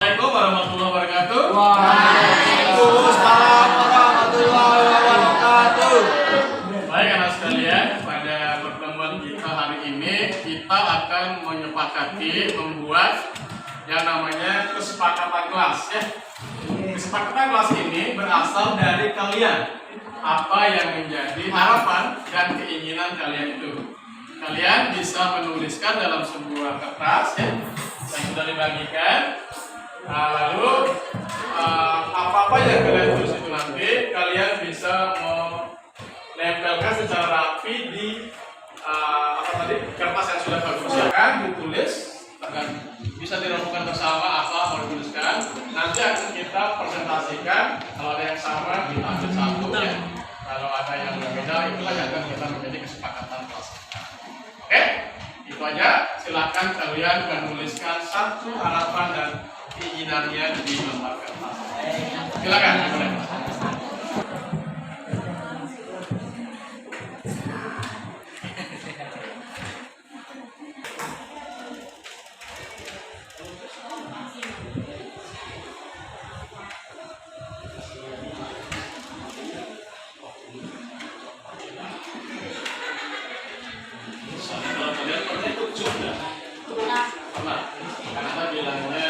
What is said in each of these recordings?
Assalamualaikum warahmatullahi wabarakatuh. Waalaikumsalam warahmatullahi wabarakatuh. Baik anak sekalian, pada pertemuan kita hari ini kita akan menyepakati membuat yang namanya kesepakatan kelas ya. Kesepakatan kelas ini berasal dari kalian. Apa yang menjadi harapan dan keinginan kalian itu. Kalian bisa menuliskan dalam sebuah kertas ya, yang sudah dibagikan. Nah, lalu apa-apa yang kalian tulis itu nanti kalian bisa menempelkan secara rapi di kertas yang sudah kalian persiapkan, ditulis dan bisa dirangkumkan bersama apa mau dituliskan. Nanti akan kita presentasikan. Kalau ada yang sama kita ambil satu ya. Kalau ada yang berbeda itulah yang akan kita menjadi kesepakatan kelas kita. Oke, itu aja. Silakan kalian menuliskan satu harapan dan keinginannya di lembar kertas. Silakan. Karena bilangnya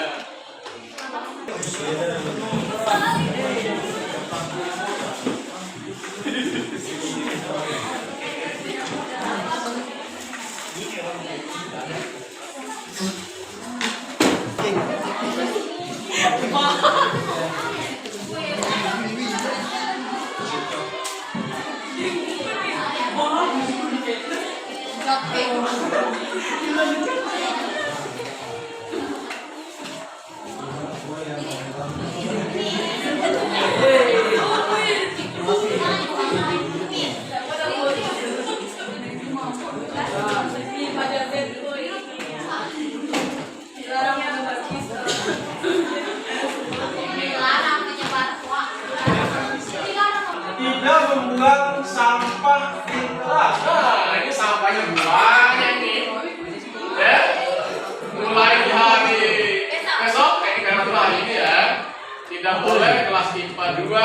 Tidak membuang sampah di kelas. nah, ini sampahnya banyak nih. Ya. Mulai di hari besok, ini karena itu hari ini ya. Tidak boleh kelas IPA 2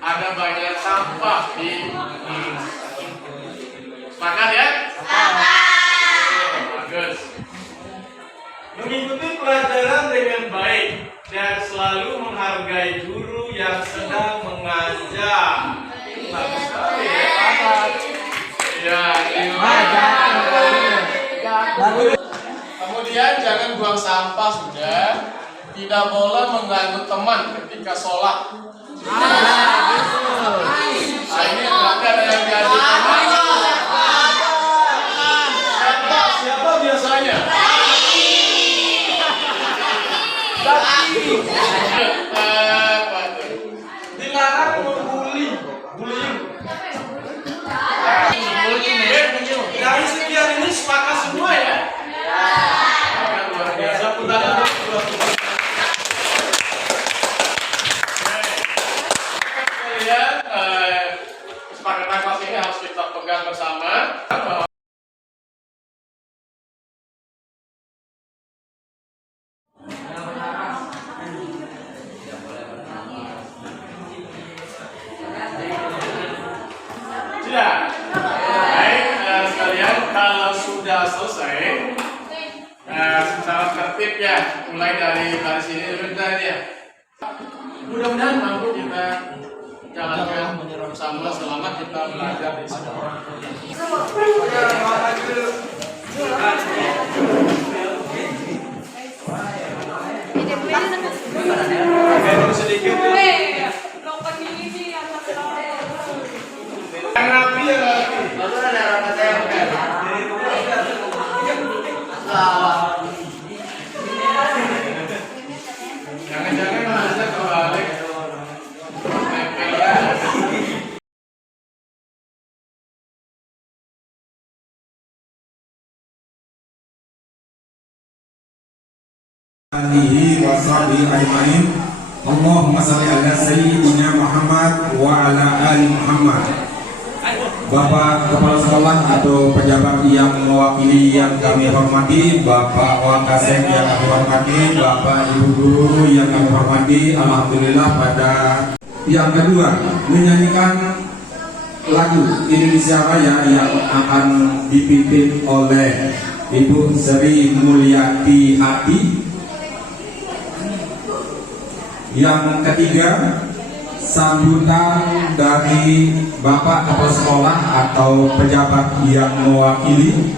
ada banyak sampah di kelas. Sepakat ya? Bagus. Mengikuti pelajaran dengan baik dan selalu menghargai guru yang sedang mengajar. Bagus sekali ya. Ya, kemudian jangan buang sampah sudah. Tidak boleh mengganggu teman ketika sholat. Nah, ini berarti ada yang diajar teman. Siapa biasanya? Dilarang membuli, bullying. Dari sekian ini sepakat semua ya. Luar biasa, putaran dulu. Kalian kesepakatan kelas ini harus kita pegang bersama. Sudah. Baik, sekalian kalau sudah selesai secara tertib ya, mulai dari sini sudah ya. Mudah-mudahan mampu kita jalankan bersama selama kita belajar di sekolah. Sedikit. Yang rapi ya rapi. Jangan-jangan masa kebalik. alihi wa sahbihi ajmain. Allahumma salli ala sayyidina Muhammad wa ala ali Muhammad. Bapak Kepala Sekolah atau pejabat yang mewakili yang kami hormati, Bapak Wakasek yang kami hormati, Bapak Ibu Guru yang kami hormati. Alhamdulillah pada yang kedua menyanyikan lagu Indonesia Raya yang akan dipimpin oleh Ibu Sri Mulyati Hati. Yang ketiga, sambutan dari Bapak Kepala Sekolah atau pejabat yang mewakili.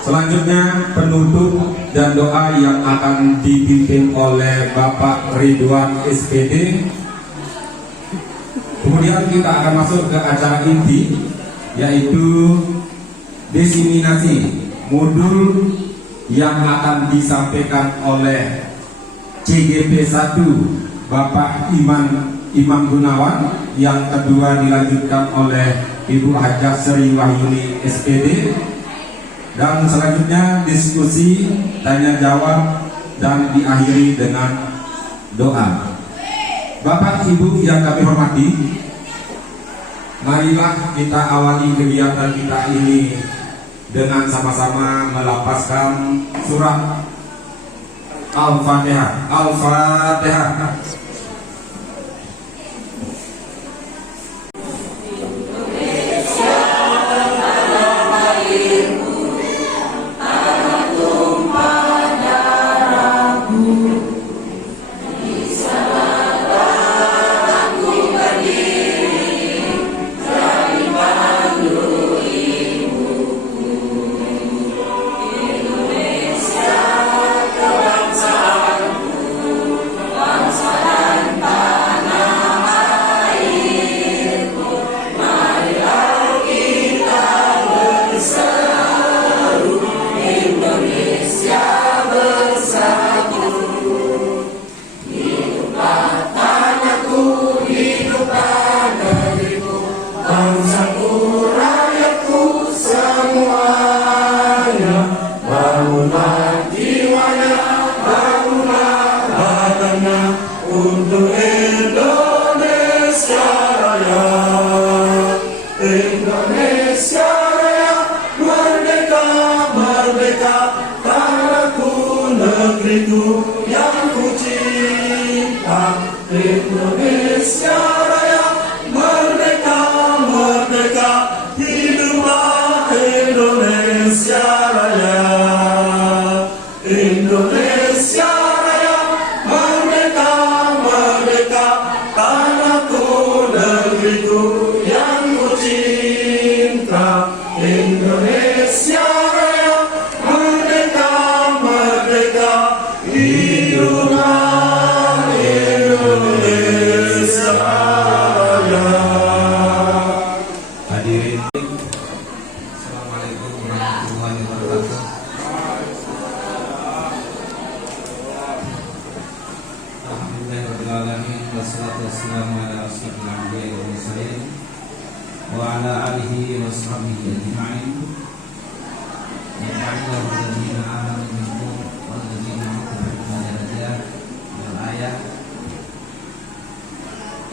Selanjutnya penutup dan doa yang akan dipimpin oleh Bapak Ridwan SPD. Kemudian kita akan masuk ke acara inti, yaitu diseminasi modul yang akan disampaikan oleh CGP 1 Bapak Imam Gunawan, yang kedua dilanjutkan oleh Ibu Hajah Sri Wahyuni SPD, dan selanjutnya diskusi tanya jawab dan diakhiri dengan doa. Bapak Ibu yang kami hormati, marilah kita awali kegiatan kita ini dengan sama-sama melafazkan surat Al-Fatihah. Al-Fatihah.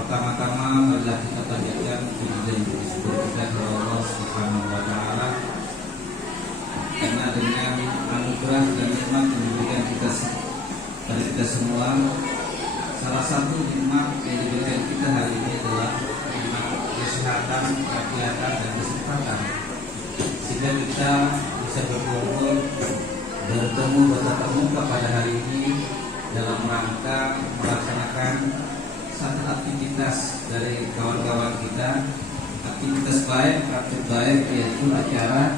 Pertama-tama adalah kita panjatkan puji dan syukur kita kepada Allah Subhanahu wa taala, karena dengan anugerah dan nikmat yang diberikan pada kita semua, salah satu nikmat yang diberikan kita hari ini adalah nikmat kesehatan, kesehatan dan kesempatan, sehingga kita bisa berkumpul bertemu bertatap muka pada hari ini dalam rangka melaksanakan satu aktivitas dari kawan-kawan kita, aktivitas baik, praktik baik, yaitu acara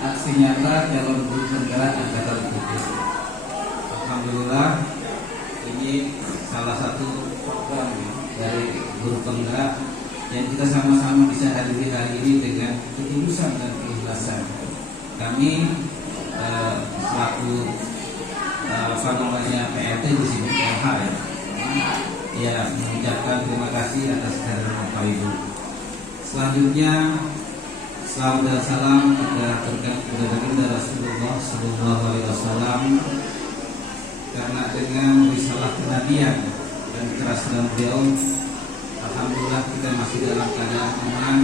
aksi nyata calon guru penggerak angkatan 7. Alhamdulillah, ini salah satu program dari guru penggerak yang kita sama-sama bisa hadiri hari ini dengan ketulusan dan keikhlasan. Kami selaku PRT di sini, ya, mengucapkan terima kasih atas kehadiran Bapak Ibu. Selanjutnya, salam dan salam kita aturkan kepada baginda Rasulullah Sallallahu Alaihi Wasallam, karena dengan risalah kenabian dan kerasulan beliau, alhamdulillah kita masih dalam keadaan iman,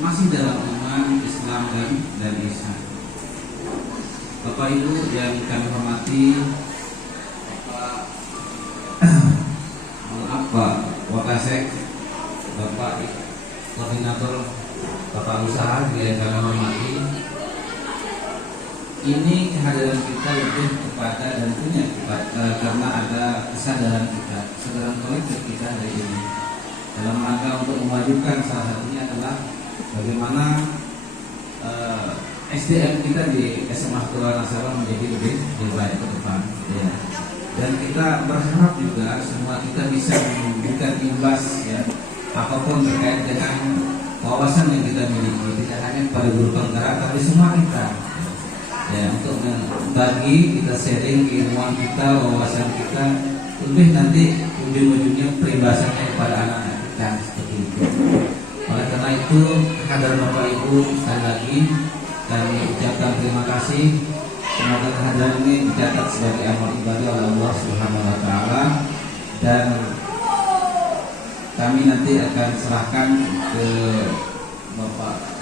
masih dalam iman Islam dan ihsan. Bapak Ibu yang kami hormati, Pak Wakasek, Bapak Koordinator Bapak Usaha yang kami hormati, ini kehadiran kita lebih kepada dan punya karena ada kesadaran kolektif kita hari ini dalam rangka untuk memajukan, salah satunya adalah bagaimana SDM kita di SMA Sekolah Nasabah menjadi lebih baik ke depan, ya. Dan kita berharap juga semua kita bisa memberikan imbas, ya, apapun terkait dengan wawasan yang kita miliki, tidak hanya pada guru penggerak tapi semua kita, ya, untuk berbagi, kita sharing keilmuan kita, wawasan kita, lebih nanti ujung-ujungnya peribasannya kepada anak-anak kita seperti itu. Oleh karena itu, kehadiran Bapak Ibu sekali lagi kami ucapkan terima kasih. Semoga kehadiran ini dicatat sebagai amal ibadah oleh Allah Subhanahu wa taala, dan kami nanti akan serahkan ke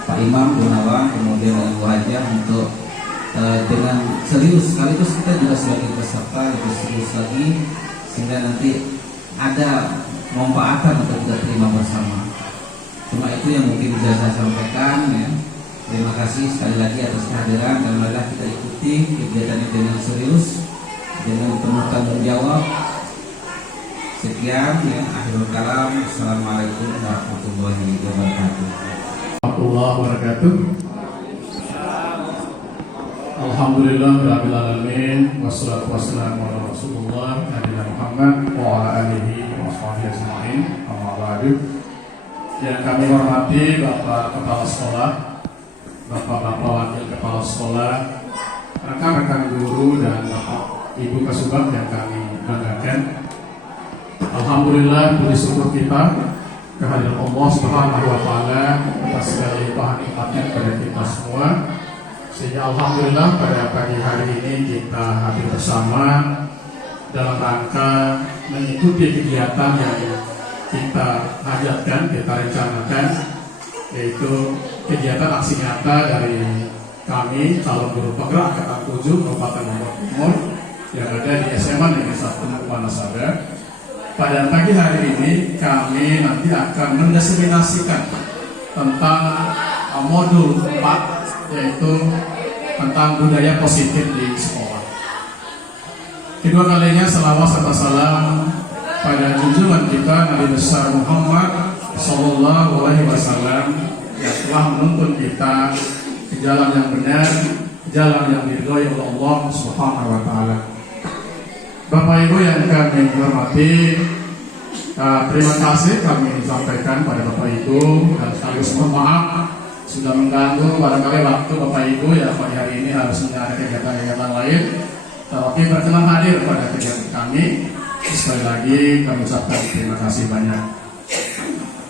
Pak Imam Gunawan, kemudian Ibu Hajah untuk dengan serius, sekaligus kita juga sebagai peserta lebih serius lagi, sehingga nanti ada manfaatan untuk kita terima bersama. Cuma itu yang mungkin bisa saya sampaikan, ya. Terima kasih sekali lagi atas kehadiran, dan marilah kita ikuti kegiatan ini dengan serius, dengan penuh tanggung jawab. Sekian, ya, akhirul kalam. Assalamualaikum warahmatullahi wabarakatuh. Warahmatullahi wabarakatuh. Alhamdulillahirabbil alamin, wassalatu wassalamu ala Rasulullah Nabi Muhammad wa ala alihi wa sahbihi ajma'in. Amma ba'du. Yang kami hormati Bapak Kepala Sekolah, Bapak-bapak wakil kepala sekolah, rekan-rekan guru, dan Bapak Ibu Kasubag yang kami banggakan. Alhamdulillah, puji syukur kita kehadiran Allah Subhanahu wa taala atas segala limpahan nikmatnya kepada kita semua, sehingga alhamdulillah pada pagi hari ini kita hadir bersama dalam rangka mengikuti kegiatan yang kita hajatkan, kita rencanakan, yaitu kegiatan aksi nyata dari kami calon guru penggerak Angkatan 7 Kabupaten Lombok Timur yang ada di SMA Negeri 1 Wanasaba. Pada pagi hari ini kami nanti akan mendeseminasikan tentang modul 4, yaitu tentang budaya positif di sekolah. Kedua kalinya selawat serta salam pada junjungan kita Nabi besar Muhammad Sallallahu Alaihi Wasallam yang telah menuntun kita ke jalan yang benar, jalan yang diridhoi oleh Allah Subhanahu wa taala. Bapak Ibu yang kami hormati, terima kasih kami sampaikan pada Bapak Ibu, dan sekaligus mohon maaf sudah mengganggu barangkali waktu Bapak Ibu ya pada hari ini harus ada kegiatan-kegiatan lain, tapi berkenan hadir pada kegiatan kami. Sekali lagi kami ucapkan terima kasih banyak.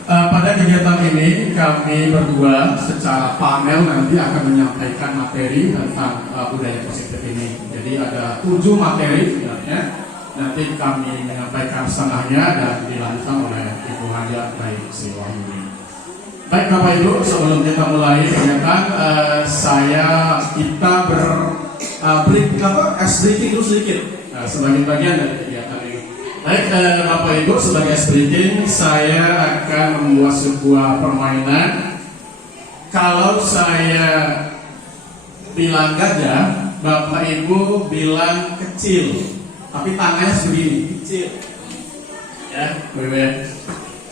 Pada kegiatan ini kami berdua secara panel nanti akan menyampaikan materi tentang budaya positif ini. Jadi ada 7 materi sebenarnya. Nanti kami menyampaikan setengahnya dan dilanjutkan oleh Ibu Hajah baik si Wahyuni. Baik Bapak Ibu, sebelum kita mulai kegiatan, kita breaking dulu sedikit sebagai bagian dari kegiatan ini. Baik Bapak Ibu, sebagai breaking saya akan membuat sebuah permainan. Kalau saya bilang gajah, Bapak Ibu bilang kecil, tapi tangannya segini, kecil. Ya, Bebe.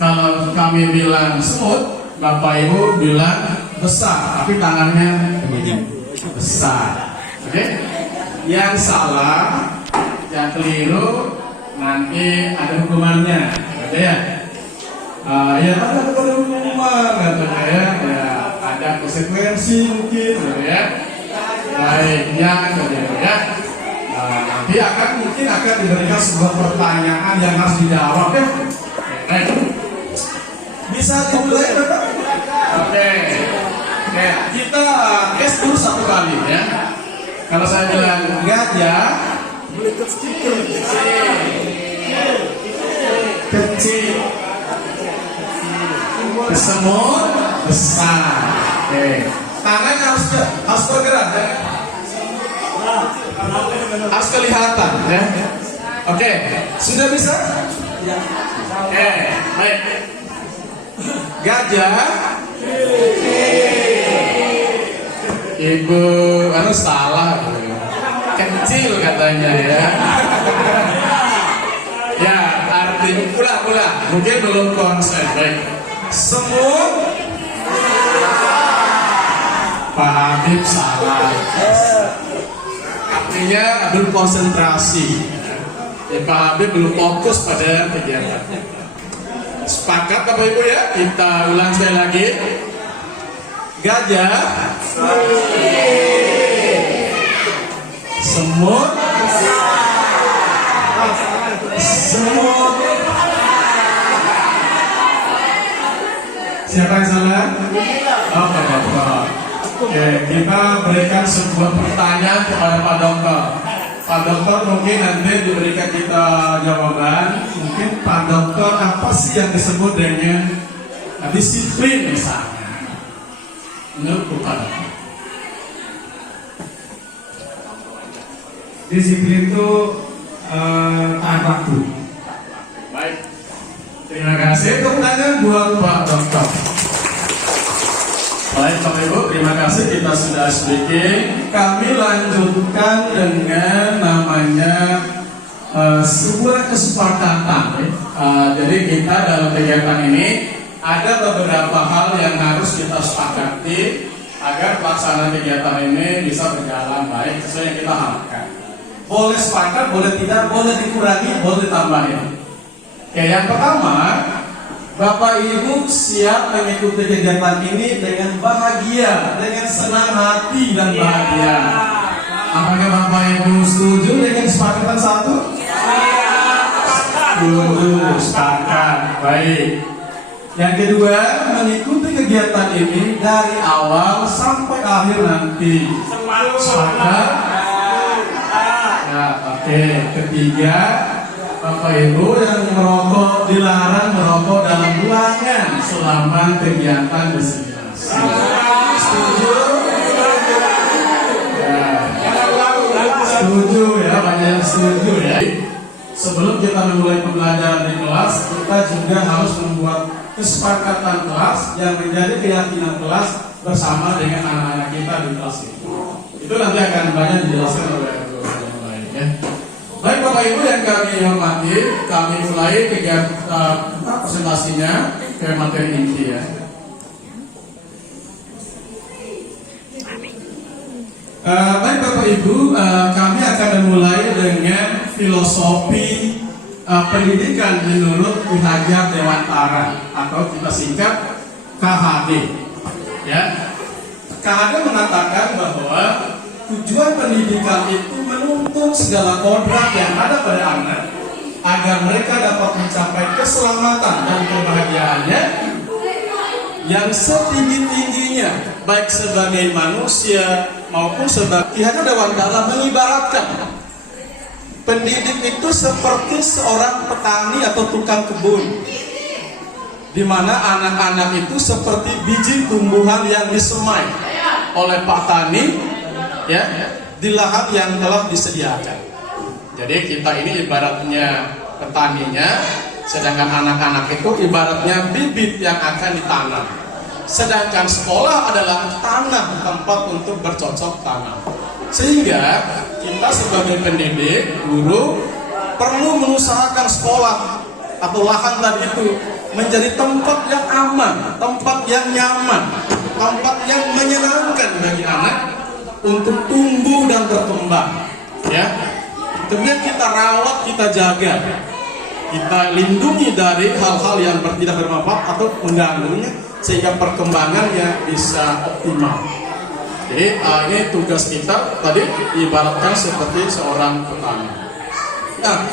Kalau kami bilang semut, Bapak Ibu bilang besar, tapi tangannya begini, besar. Oke? Yang salah, yang keliru, nanti ada hukumannya, gitu ya. Ya ada hukuman, katanya ya, ada konsekuensi mungkin, gitu ya. Baik, yang gitu ya. Nanti mungkin akan diberikan sebuah pertanyaan yang harus dijawab ya. Bisa dimulai Bapak? Oke. Kita tes dulu satu kali ya. Kalau saya bilang gajah, kecil. semut besar. Oke. Tangan harus bergerak ya. Harus kelihatan ya. Oke, sudah bisa? Oke, baik. Gajah. Ibu, salah. Kecil katanya ya. Ya, artinya pula. Mungkin belum konsen. Baik. Semut. Pak Habib salah. Artinya belum konsentrasi. Ya, Pak Habib belum fokus pada kegiatan. Sepakat Bapak Ibu ya? Kita ulang sekali lagi. Gajah. Semut. Semut. Siapa yang salah? Oh, Bapak. Oke, kita berikan sebuah pertanyaan kepada Pak Dokter. Pak Dokter mungkin nanti diberikan kita jawaban. Mungkin Pak Dokter apa sih yang disebut dengan disiplin misalnya? Menurut Pak Dokter. Disiplin itu taat waktu. Baik. Terima kasih. Pertanyaan buat Pak Dokter. Baik Bapak Ibu, terima kasih kita sudah speaking. Kami lanjutkan dengan namanya sebuah kesepakatan. Jadi kita dalam kegiatan ini ada beberapa hal yang harus kita sepakati agar pelaksanaan kegiatan ini bisa berjalan baik sesuai yang kita harapkan. Boleh sepakat, boleh tidak, boleh dikurangi, boleh ditambahin. Oke, yang pertama, Bapak Ibu siap mengikuti kegiatan ini dengan bahagia, dengan senang hati dan bahagia. Apakah Bapak Ibu setuju dengan kesepakatan satu? Setuju, sepakat. Baik. Yang kedua, mengikuti kegiatan ini dari awal sampai akhir nanti. Sepakat? Ya, oke. Ketiga, Bapak Ibu yang merokok dilarang merokok dalam ruangan selama kegiatan destinasi. Setuju? Ya. Setuju ya, banyak yang setuju ya. Sebelum kita memulai pembelajaran di kelas, kita juga harus membuat kesepakatan kelas yang menjadi keyakinan kelas bersama dengan anak-anak kita di kelas itu. Itu nanti akan banyak dijelaskan oleh guru yang lain ya. Baik Bapak Ibu yang kami hormati, kami mulai kegiatan presentasinya ke materi inti ya. Baik Bapak Ibu, kami akan memulai dengan filosofi pendidikan menurut Ki Hajar Dewantara atau kita singkat KHD. Ya, KHD mengatakan bahwa tujuan pendidikan itu menuntut segala kodrat yang ada pada anak agar mereka dapat mencapai keselamatan dan kebahagiaannya yang setinggi-tingginya, baik sebagai manusia maupun sebagai. Ki Hajar Dewantara mengibaratkan pendidik itu seperti seorang petani atau tukang kebun, di mana anak-anak itu seperti biji tumbuhan yang disemai oleh Pak Tani ya, di lahan yang telah disediakan. Jadi kita ini ibaratnya petaninya, sedangkan anak-anak itu ibaratnya bibit yang akan ditanam. Sedangkan sekolah adalah tanah, tempat untuk bercocok tanam. Sehingga kita sebagai pendidik, guru perlu mengusahakan sekolah atau lahan tadi itu menjadi tempat yang aman, tempat yang nyaman, tempat yang menyenangkan bagi anak untuk tumbuh dan berkembang. Ya, kemudian kita rawat, kita jaga, kita lindungi dari hal-hal yang tidak bermanfaat atau mengganggunya sehingga perkembangannya bisa optimal. Jadi ini tugas kita tadi ibaratkan seperti seorang petani. Nah,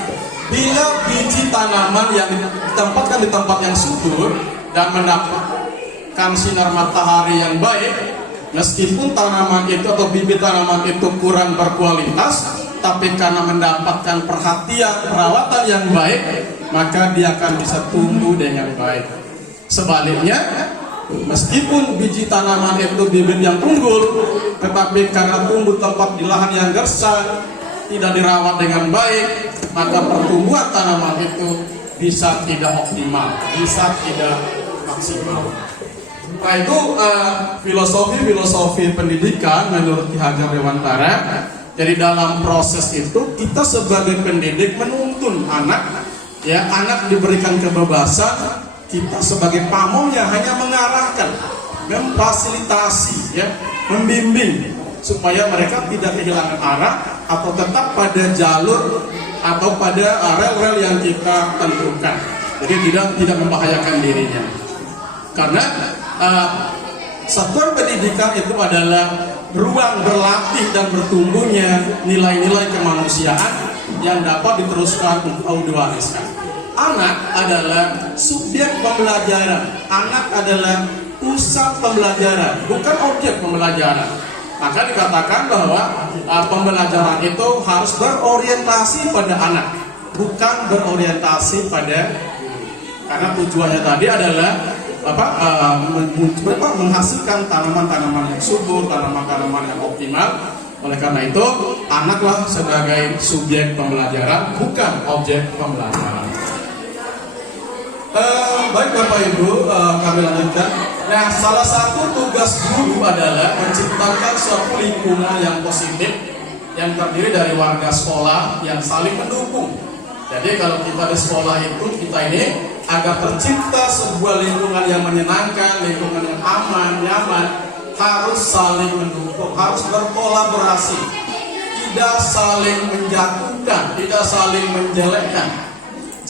bila biji tanaman yang ditempatkan di tempat yang subur dan mendapatkan sinar matahari yang baik, meskipun tanaman itu atau bibit tanaman itu kurang berkualitas, tapi karena mendapatkan perhatian, perawatan yang baik, maka dia akan bisa tumbuh dengan baik. Sebaliknya, meskipun biji tanaman itu bibit yang unggul, tetapi karena tumbuh tempat di lahan yang gersang, tidak dirawat dengan baik, maka pertumbuhan tanaman itu bisa tidak optimal, bisa tidak maksimal. Nah itu filosofi pendidikan menurut Ki Hajar Dewantara. Jadi dalam proses itu kita sebagai pendidik menuntun anak, ya anak diberikan kebebasan, kita sebagai pamongnya hanya mengarahkan, memfasilitasi, ya, membimbing supaya mereka tidak kehilangan arah atau tetap pada jalur atau pada rel-rel yang kita tentukan. Jadi tidak membahayakan dirinya. Karena satuan pendidikan itu adalah ruang berlatih dan bertumbuhnya nilai-nilai kemanusiaan yang dapat diteruskan untuk diwariskan. Anak adalah subjek pembelajaran, anak adalah pusat pembelajaran, bukan objek pembelajaran. Maka dikatakan bahwa pembelajaran itu harus berorientasi pada anak, bukan berorientasi pada guru. Karena tujuannya tadi adalah menghasilkan tanaman-tanaman yang subur, tanaman-tanaman yang optimal. Oleh karena itu, anaklah sebagai subjek pembelajaran, bukan objek pembelajaran. Baik Bapak Ibu, kami lanjutkan. Nah, salah satu tugas guru adalah menciptakan suatu lingkungan yang positif yang terdiri dari warga sekolah yang saling mendukung. Jadi kalau kita di sekolah itu, kita ini agar tercipta sebuah lingkungan yang menyenangkan, lingkungan yang aman, nyaman, harus saling mendukung, harus berkolaborasi, tidak saling menjatuhkan, tidak saling menjelekkan.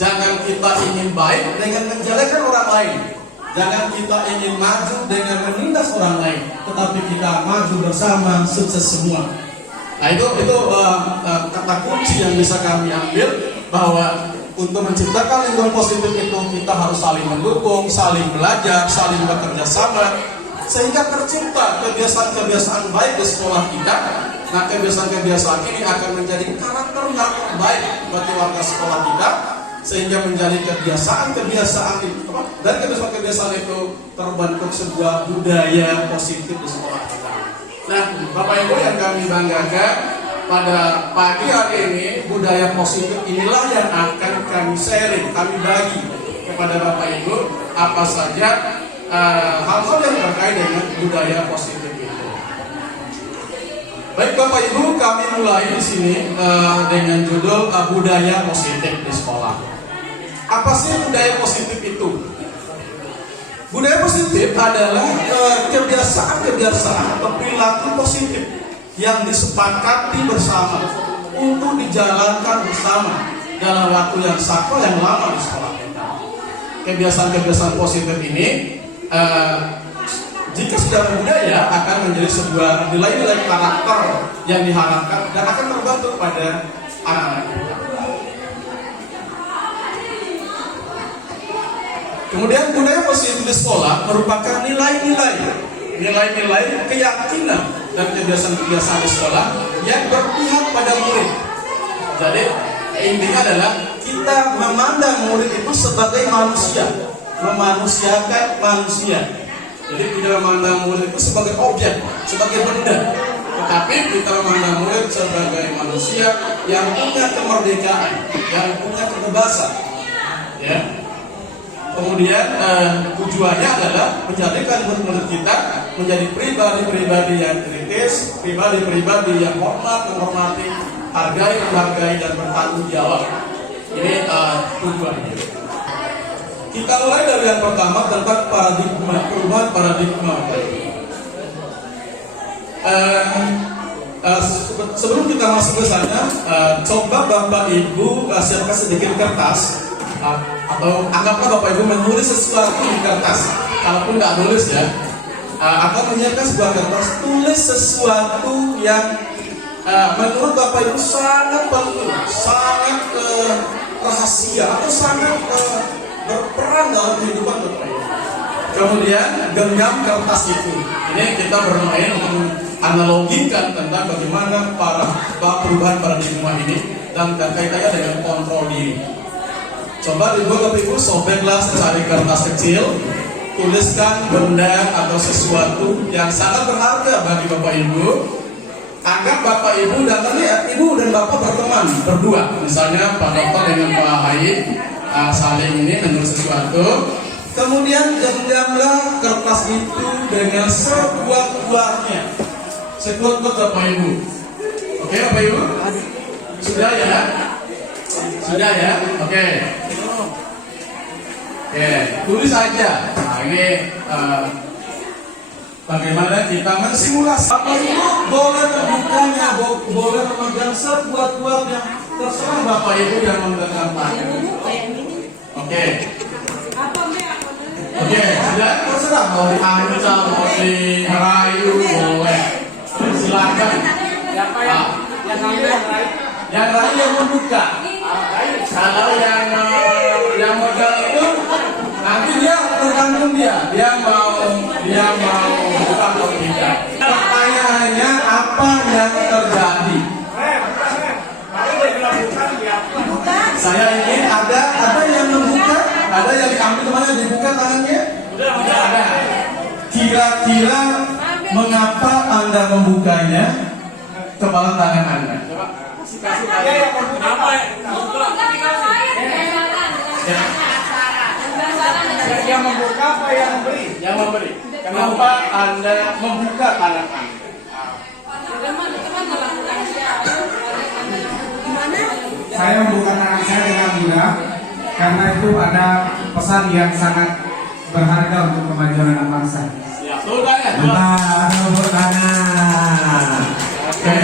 Jangan kita ingin baik dengan menjelekkan orang lain. Jangan kita ingin maju dengan menindas orang lain, tetapi kita maju bersama, sukses semua. Nah itu kata kunci yang bisa kami ambil, bahwa untuk menciptakan lingkungan positif itu kita harus saling mendukung, saling belajar, saling bekerja sama, sehingga tercipta kebiasaan-kebiasaan baik di sekolah kita. Nah kebiasaan-kebiasaan ini akan menjadi karakter yang baik bagi warga sekolah kita, sehingga menjadi kebiasaan-kebiasaan itu, dan kebiasaan-kebiasaan itu terbentuk sebuah budaya positif di sekolah kita. Nah, Bapak Ibu yang kami banggakan, pada pagi hari ini budaya positif inilah yang akan kami sharing, kami bagi kepada Bapak Ibu apa saja hal-hal yang terkait dengan budaya positif itu. Baik Bapak Ibu, kami mulai di sini dengan judul budaya positif di sekolah. Apa sih budaya positif itu? Budaya positif adalah kebiasaan-kebiasaan atau perilaku positif yang disepakati bersama untuk dijalankan bersama dalam waktu yang sakral yang lama di sekolah kita. Kebiasaan-kebiasaan positif ini jika sudah berbudaya akan menjadi sebuah nilai-nilai karakter yang diharapkan dan akan terbentuk pada anak-anak kita. Kemudian budaya positif di sekolah merupakan nilai-nilai keyakinan dan kebiasaan-kebiasaan di sekolah yang berpihak pada murid. Jadi intinya adalah kita memandang murid itu sebagai manusia, memanusiakan manusia. Jadi tidak memandang murid itu sebagai objek, sebagai benda, tetapi kita memandang murid sebagai manusia yang punya kemerdekaan, yang punya kebebasan. Ya. Kemudian tujuannya adalah menjadikan murid-murid kita menjadi pribadi-pribadi yang kritis, pribadi-pribadi yang menghormati, menghargai dan bertanggung jawab. Ini tujuannya. Kita mulai dari yang pertama tentang perubahan paradigma. Sebelum kita masuk ke sana, coba Bapak Ibu siapkan sedikit kertas. Atau anggaplah Bapak Ibu menulis sesuatu di kertas, kalaupun nggak nulis ya, atau menyiapkan sebuah kertas, tulis sesuatu yang menurut Bapak Ibu sangat penting, sangat rahasia atau sangat berperan dalam kehidupan Bapak Ibu. Kemudian genggam kertas itu. Ini kita bermain untuk analogikan tentang bagaimana perubahan paradigma ini dan kaitannya dengan kontrol diri. Coba Bapak Ibu sobeklah secari kertas kecil, tuliskan benda atau sesuatu yang sangat berharga bagi Bapak Ibu. Anggap Bapak Ibu dan terlihat Ibu dan Bapak berteman berdua. Misalnya Pak Dokter dengan Pak Haid saling ini menulis sesuatu. Kemudian genggamlah kertas itu dengan sekuat-kuatnya. Sekuat-kuat Bapak Ibu. Oke Bapak Ibu? Sudah ya? Sudah ya? Oke. Oke, tulis aja. Nah ini bagaimana kita mensimulasi. Bapak Ibu boleh membukanya, boleh memegang sekuat-kuatnya. Terserah Bapak Ibu yang memegang tangan. Oke. Oke, sudah terserah mau diambil, mau dirayu, boleh. Silakan. Siapa yang rayu? Yang rayu yang membuka. Kalau yang modal itu nanti dia tergantung dia mau buka atau tidak. Pertanyaannya apa yang terjadi? Saya ingin ada yang membuka, ada yang diambil temannya dibuka tangannya. Udah ada. Kira-kira mengapa Anda membukanya? Kepala tangan Anda. Yang membuka apa yang memberi? Yang memberi. Kenapa Anda membuka tangan Anda? Saya membuka tangan saya dengan mudah karena itu ada pesan yang sangat berharga untuk kemajuan anak bangsa. Sudah ya. Tepuk tangan. Oke.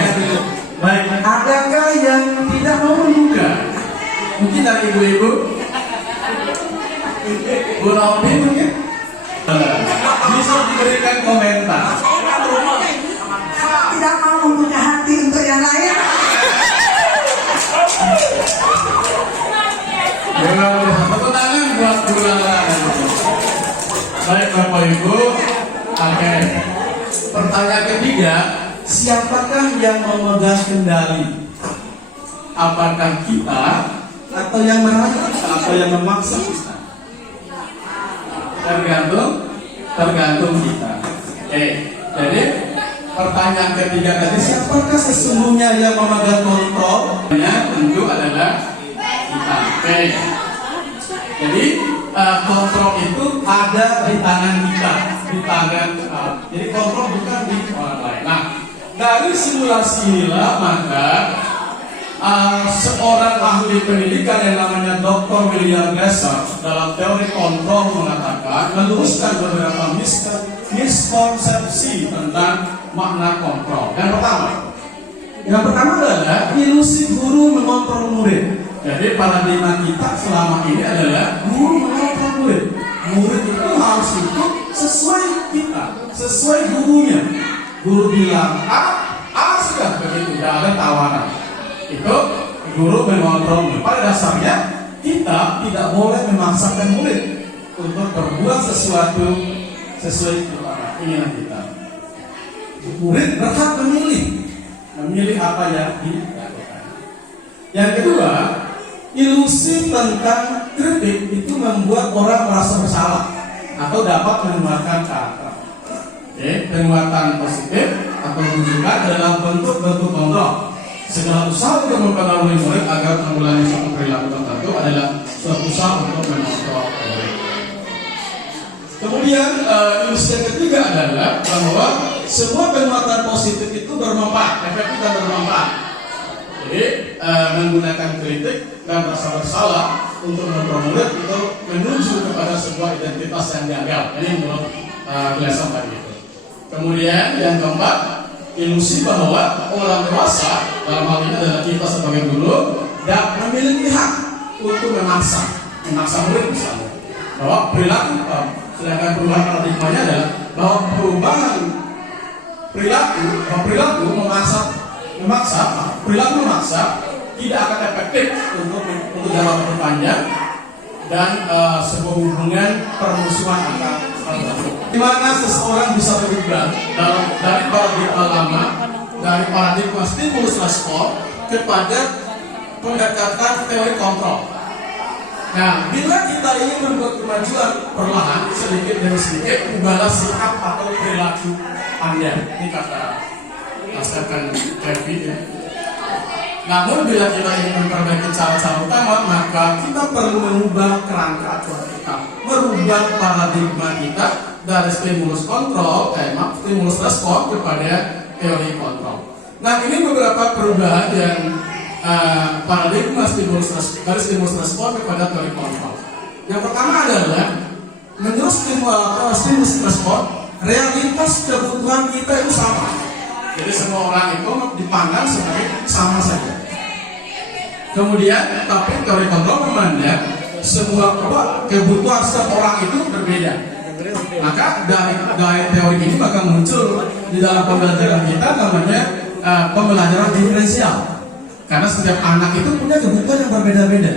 Baik, adakah yang tidak mau membuka? Mungkin dari ibu-ibu. Bu Robi mungkin. Bisa diberikan komentar. Tidak mau membuka hati untuk yang lain. Tepuk tangan buat Gula. Baik Bapak Ibu. Oke. Pertanyaan ketiga, siapakah yang memegang kendali? Apakah kita atau yang merayu atau yang memaksa kita? Tergantung kita. Oke. Jadi pertanyaan ketiga tadi, siapakah sesungguhnya yang memegang kontrol? Tentu adalah kita. Oke. Jadi kontrol itu ada di tangan kita, di tangan. Jadi kontrol bukan di orang lain. Nah, dari simulasi inilah maka seorang ahli pendidikan yang namanya Dr. William Glasser dalam teori kontrol mengatakan meluruskan beberapa miskonsepsi tentang makna kontrol. Yang pertama adalah ilusi guru mengontrol murid. Jadi paradigma kita selama ini adalah guru mengontrol murid. Murid itu harus ikut sesuai kita, sesuai gurunya. Guru bilang A sudah begitu, tidak ada tawaran. Itu guru mengontrol murid. Pada dasarnya kita tidak boleh memaksakan murid untuk berbuat sesuatu sesuai keinginan kita. Murid berhak memilih apa yang dilakukan. Yang kedua, ilusi tentang kritik itu membuat orang merasa bersalah atau dapat mengeluarkan karakter. Penguatan positif atau rujukan dalam bentuk-bentuk kontrol. Segala usaha untuk mempengaruhi murid agar mengulangi suatu perilaku tertentu adalah suatu usaha untuk mengontrol murid. Kemudian ilusi yang ketiga adalah bahwa semua penguatan positif itu bermanfaat, efektif dan bermanfaat. Jadi menggunakan kritik dan rasa bersalah untuk mengontrol murid itu menuju kepada sebuah identitas yang gagal. Ini menurut Glasser tadi itu. Kemudian yang keempat, ilusi bahwa orang dewasa dalam hal ini adalah kita sebagai guru dan memiliki hak untuk memaksa murid misalnya. Bahwa sedangkan perubahan paradigmanya adalah bahwa perubahan perilaku memaksa tidak akan efektif untuk dalam berpanjang dan sebuah hubungan permusuhan akan terbentuk. Di mana seseorang bisa berubah dari paradigma lama, dari paradigma stimulus respon kepada pendekatan teori kontrol. Nah, bila kita ingin membuat kemajuan perlahan, sedikit demi sedikit, ubahlah sikap atau perilaku Anda. Ini kata Masterkan Kevin ya. Namun bila kita ingin memperbaiki cara-cara utama, maka kita perlu mengubah kerangka aturan kita, merubah paradigma kita dari stimulus kontrol, stimulus respon kepada teori kontrol. Nah, ini beberapa perubahan yang paradigma dari stimulus respon kepada teori kontrol. Yang pertama adalah menurut stimulus respon, realitas kebutuhan kita itu sama. Jadi semua orang itu dipandang sebagai sama saja. Kemudian, tapi teori kontrol memandang semua kebutuhan setiap orang itu berbeda. Maka dari teori ini maka muncul di dalam pembelajaran kita namanya pembelajaran diferensial. Karena setiap anak itu punya kebutuhan yang berbeda-beda,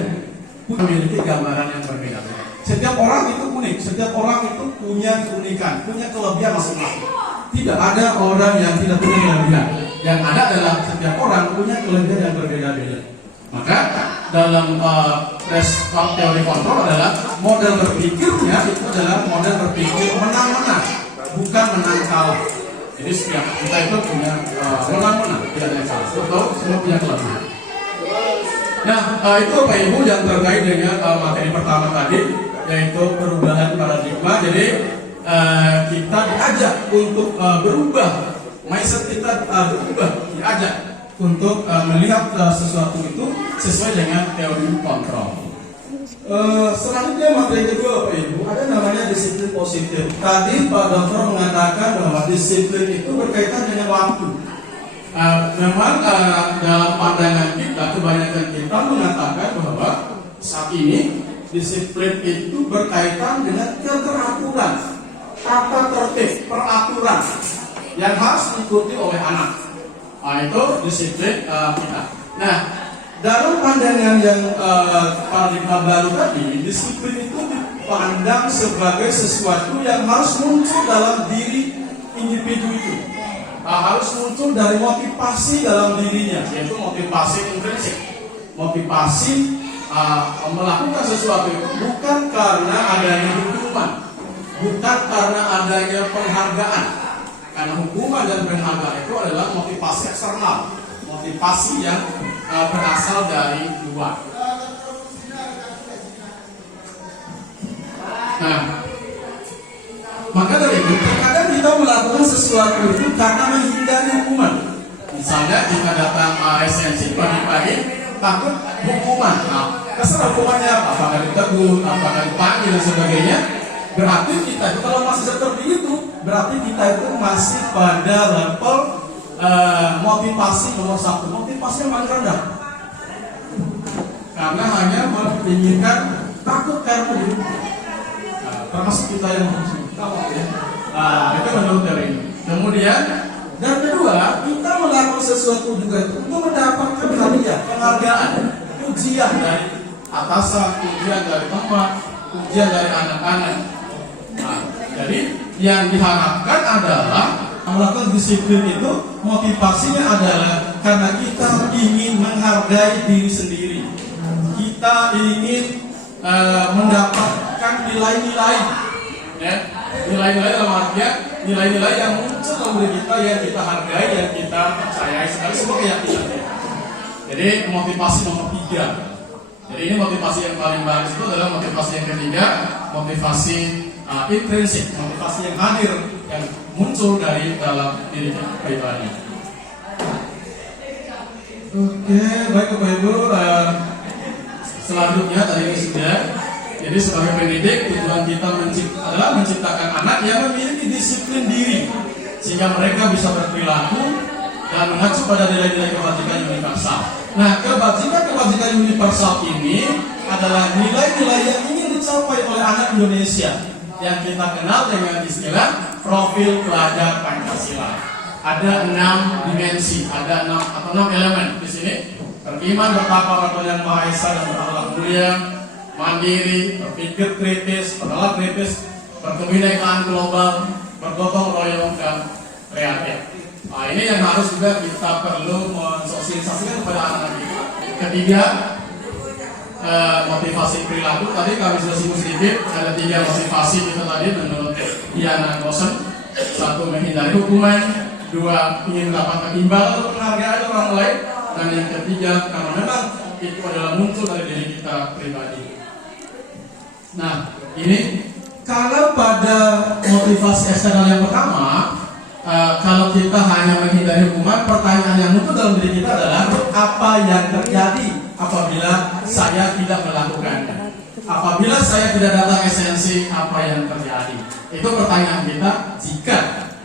memiliki gambaran yang berbeda-beda. Setiap orang itu unik, setiap orang itu punya keunikan, punya kelebihan masing-masing. Tidak ada orang yang tidak punya kelebihan. Yang ada adalah setiap orang punya kelebihan yang berbeda-beda. Maka dalam teori kontrol adalah model berpikirnya itu adalah model berpikir menang-menang, bukan menang kalah. Jadi setiap kita itu punya menang-menang, tidak ada yang kalah. Betul, semua punya kelebihan. Nah, itu Bapak Ibu yang terkait dengan materi pertama tadi, yaitu perubahan paradigma. Jadi kita diajak untuk berubah, mindset kita berubah, diajak untuk melihat sesuatu itu sesuai dengan teori kontrol. Selanjutnya materi kedua Bapak Ibu, ada namanya disiplin positif. Tadi Pak Dokter mengatakan bahwa disiplin itu berkaitan dengan waktu. Memang dalam pandangan kita, kebanyakan kita mengatakan bahwa saat ini disiplin itu berkaitan dengan keteraturan, tata tertib, peraturan yang harus diikuti oleh anak. Itu disiplin kita. Nah, dalam pandangan yang paradigma baru tadi, disiplin itu dipandang sebagai sesuatu yang harus muncul dalam diri individu itu. Harus muncul dari motivasi dalam dirinya, yaitu motivasi intrinsik. Motivasi melakukan sesuatu itu bukan karena adanya hukuman, bukan karena adanya penghargaan. Karena hukuman dan penghargaan itu adalah motivasi eksternal, motivasi yang berasal dari luar. Nah, maka dari itu terkadang kita melakukan sesuatu itu karena menghindari hukuman. Misalnya kita datang esensi pagi-pagi takut hukuman. Nah, terserah hukumannya apa, apakah ditegur, apakah dipanggil dan sebagainya. Berarti kita itu kalau masih seperti itu, berarti kita itu masih pada level motivasi nomor 1, motivasi yang paling rendah. Karena hanya menginginkan takut karena dihukum. Termasuk kita yang tahu ya. Itu menurut teori ini. Kemudian dan kedua, kita melakukan sesuatu juga itu untuk mendapatkan hadiah, penghargaan, pujian dari atasan, pujian dari teman, pujian dari anak-anak. Jadi yang diharapkan adalah melakukan disiplin itu motivasinya adalah karena kita ingin menghargai diri sendiri. Kita ingin mendapatkan nilai-nilai, ya, nilai-nilai dalam artian nilai-nilai yang muncul dalam diri kita, yang kita hargai, yang kita percayai sekali semua keyakinan kita. Jadi motivasi nomor 3. Jadi ini motivasi yang paling bagus itu adalah motivasi yang ketiga, motivasi intrinsik, motivasi yang hadir, yang muncul dari dalam diri kita pribadi. Oke, baik Bapak Ibu. Selanjutnya tadi ini sudah. Jadi sebagai pendidik tujuan kita adalah menciptakan anak yang memiliki disiplin diri sehingga mereka bisa berperilaku dan mengacu pada nilai-nilai kebajikan universal. Nah, kebajikan universal ini adalah nilai-nilai yang ingin dicapai oleh anak Indonesia yang kita kenal dengan istilah profil pelajar Pancasila. Ada 6 dimensi, ada 6 elemen di sini. Beriman, bertakwa, bertakwa yang Maha Esa dan berakhlak mulia, mandiri, berpikir kritis, berlaku kritis, berkebinekaan global, bergotong royong dan kreatif. Nah, ini yang harus juga kita perlu mensosialisasikan kepada anak-anak kita. Ketiga, motivasi perilaku. Tadi kami sudah singgung sedikit, ada 3 motivasi itu tadi menurut Diana Gosen. 1, menghindari hukuman, 2, ingin mendapatkan imbalan atau penghargaan orang lain, dan yang ketiga, karena memang itu adalah muncul dari diri kita pribadi. Nah, ini kalau pada motivasi eksternal yang pertama, kalau kita hanya menghindari hukuman, pertanyaan yang muncul dalam diri kita adalah apa yang terjadi apabila saya tidak melakukannya? Apabila saya tidak datang esensi, apa yang terjadi? Itu pertanyaan kita jika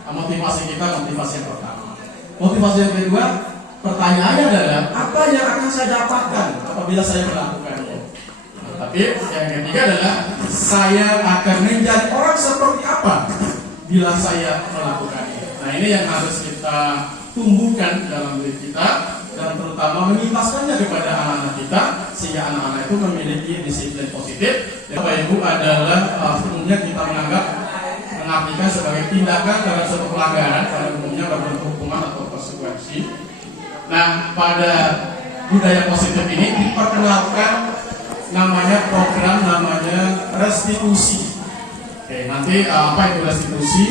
motivasi kita motivasi yang pertama. Motivasi yang kedua, pertanyaannya adalah apa yang akan saya dapatkan apabila saya melakukannya? Tapi yang ketiga adalah saya akan menjadi orang seperti apa bila saya melakukannya. Nah, ini yang harus kita tumbuhkan dalam diri kita dan terutama mengimpaskannya kepada anak-anak kita sehingga anak-anak itu memiliki disiplin positif. Dan Bapak Ibu adalah umumnya kita mengartikan sebagai tindakan dalam suatu pelanggaran pada umumnya berbentuk hukuman atau konsekuensi. Nah, pada budaya positif ini diperkenalkan namanya program namanya restitusi. Oke, nanti apa itu restitusi?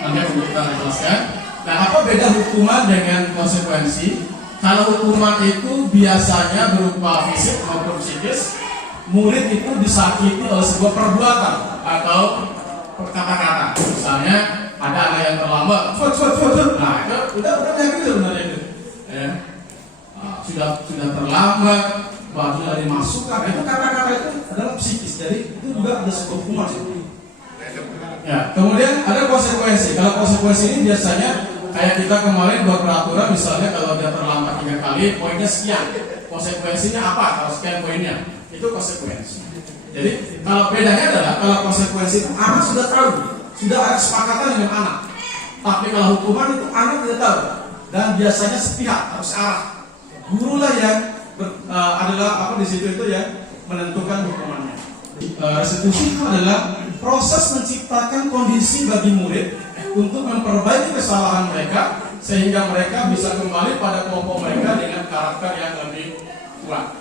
Nanti akan kita jelaskan. Nah, apa beda hukuman dengan konsekuensi? Kalau hukuman itu biasanya berupa fisik maupun psikis, murid itu disakiti oleh sebuah perbuatan atau kata-kata. Misalnya ada anak yang terlambat, nah itu udah menyakiti sebenarnya itu. Ya. Sudah terlambat, bajunya dimasukkan, itu kata-kata itu adalah psikis, jadi itu juga ada sebuah hukuman. Ya, kemudian ada konsekuensi. Kalau konsekuensi ini biasanya kayak kita kemarin buat peraturan, misalnya kalau dia terlambat 3 kali, poinnya sekian. Konsekuensinya apa? Kalau sekian poinnya, itu konsekuensi. Jadi kalau bedanya adalah kalau konsekuensi itu anak sudah tahu, sudah ada kesepakatan dengan anak. Tapi kalau hukuman itu anak tidak tahu dan biasanya sepihak, harus arah. Gurulah yang adalah apa di situ itu yang menentukan hukumannya. Restitusi itu adalah proses menciptakan kondisi bagi murid untuk memperbaiki kesalahan mereka sehingga mereka bisa kembali pada kelompok mereka dengan karakter yang lebih kuat.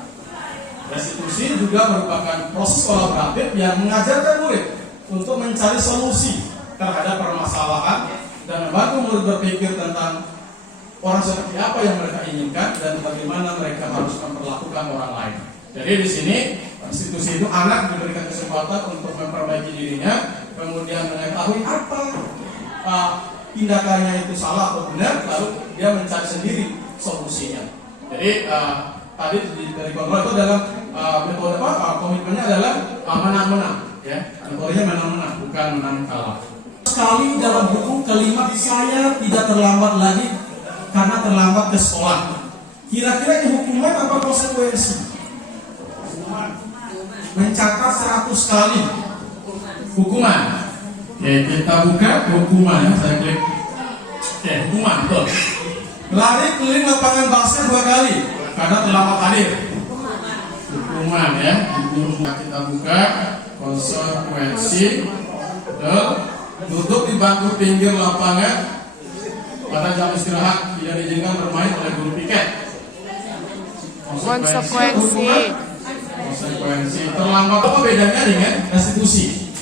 Restitusi juga merupakan proses kolaboratif yang mengajarkan murid untuk mencari solusi terhadap permasalahan dan membantu murid berpikir tentang orang seperti apa yang mereka inginkan dan bagaimana mereka harus memperlakukan orang lain. Jadi di sini institusi itu anak diberikan kesempatan untuk memperbaiki dirinya, kemudian mengetahui apa tindakannya itu salah atau benar, lalu dia mencari sendiri solusinya. Jadi tadi dari kontrol itu adalah metode komitmennya adalah menang-menang, ya. Metodenya menang-menang, bukan menang kalah. Sekali dalam buku kalimat saya tidak terlambat lagi karena terlambat ke sekolah. Kira-kira ini hukuman apa konsekuensi? Mencatat 100 kali hukuman. Oke, kita buka hukuman ya, saya klik. Oke, hukuman, betul. Lari keliling lapangan basket 2 kali karena terlambat hadir. Hukuman ya. Kita buka konsekuensi. Duduk di bangku pinggir lapangan pada jam istirahat, tidak diizinkan bermain oleh guru piket. Konsekuensi terlambat. Apa bedanya dengan restitusi?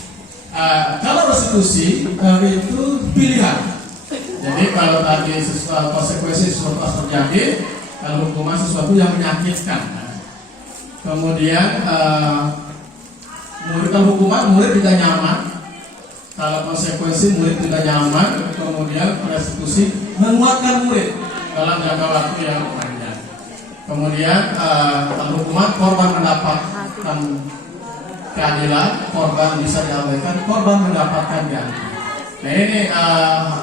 Kalau restitusi itu pilihan. Jadi kalau tadi konsekuensi sesuatu terjadi, kalau hukuman sesuatu yang menyakitkan. Kemudian kalau hukuman murid tidak nyaman. Kalau konsekuensi murid tidak nyaman, kemudian restitusi menguatkan murid dalam jangka waktu yang panjang. Kemudian kalau hukuman korban mendapatkan keadilan, korban bisa diabaikan, korban mendapatkan ganti. Nah ini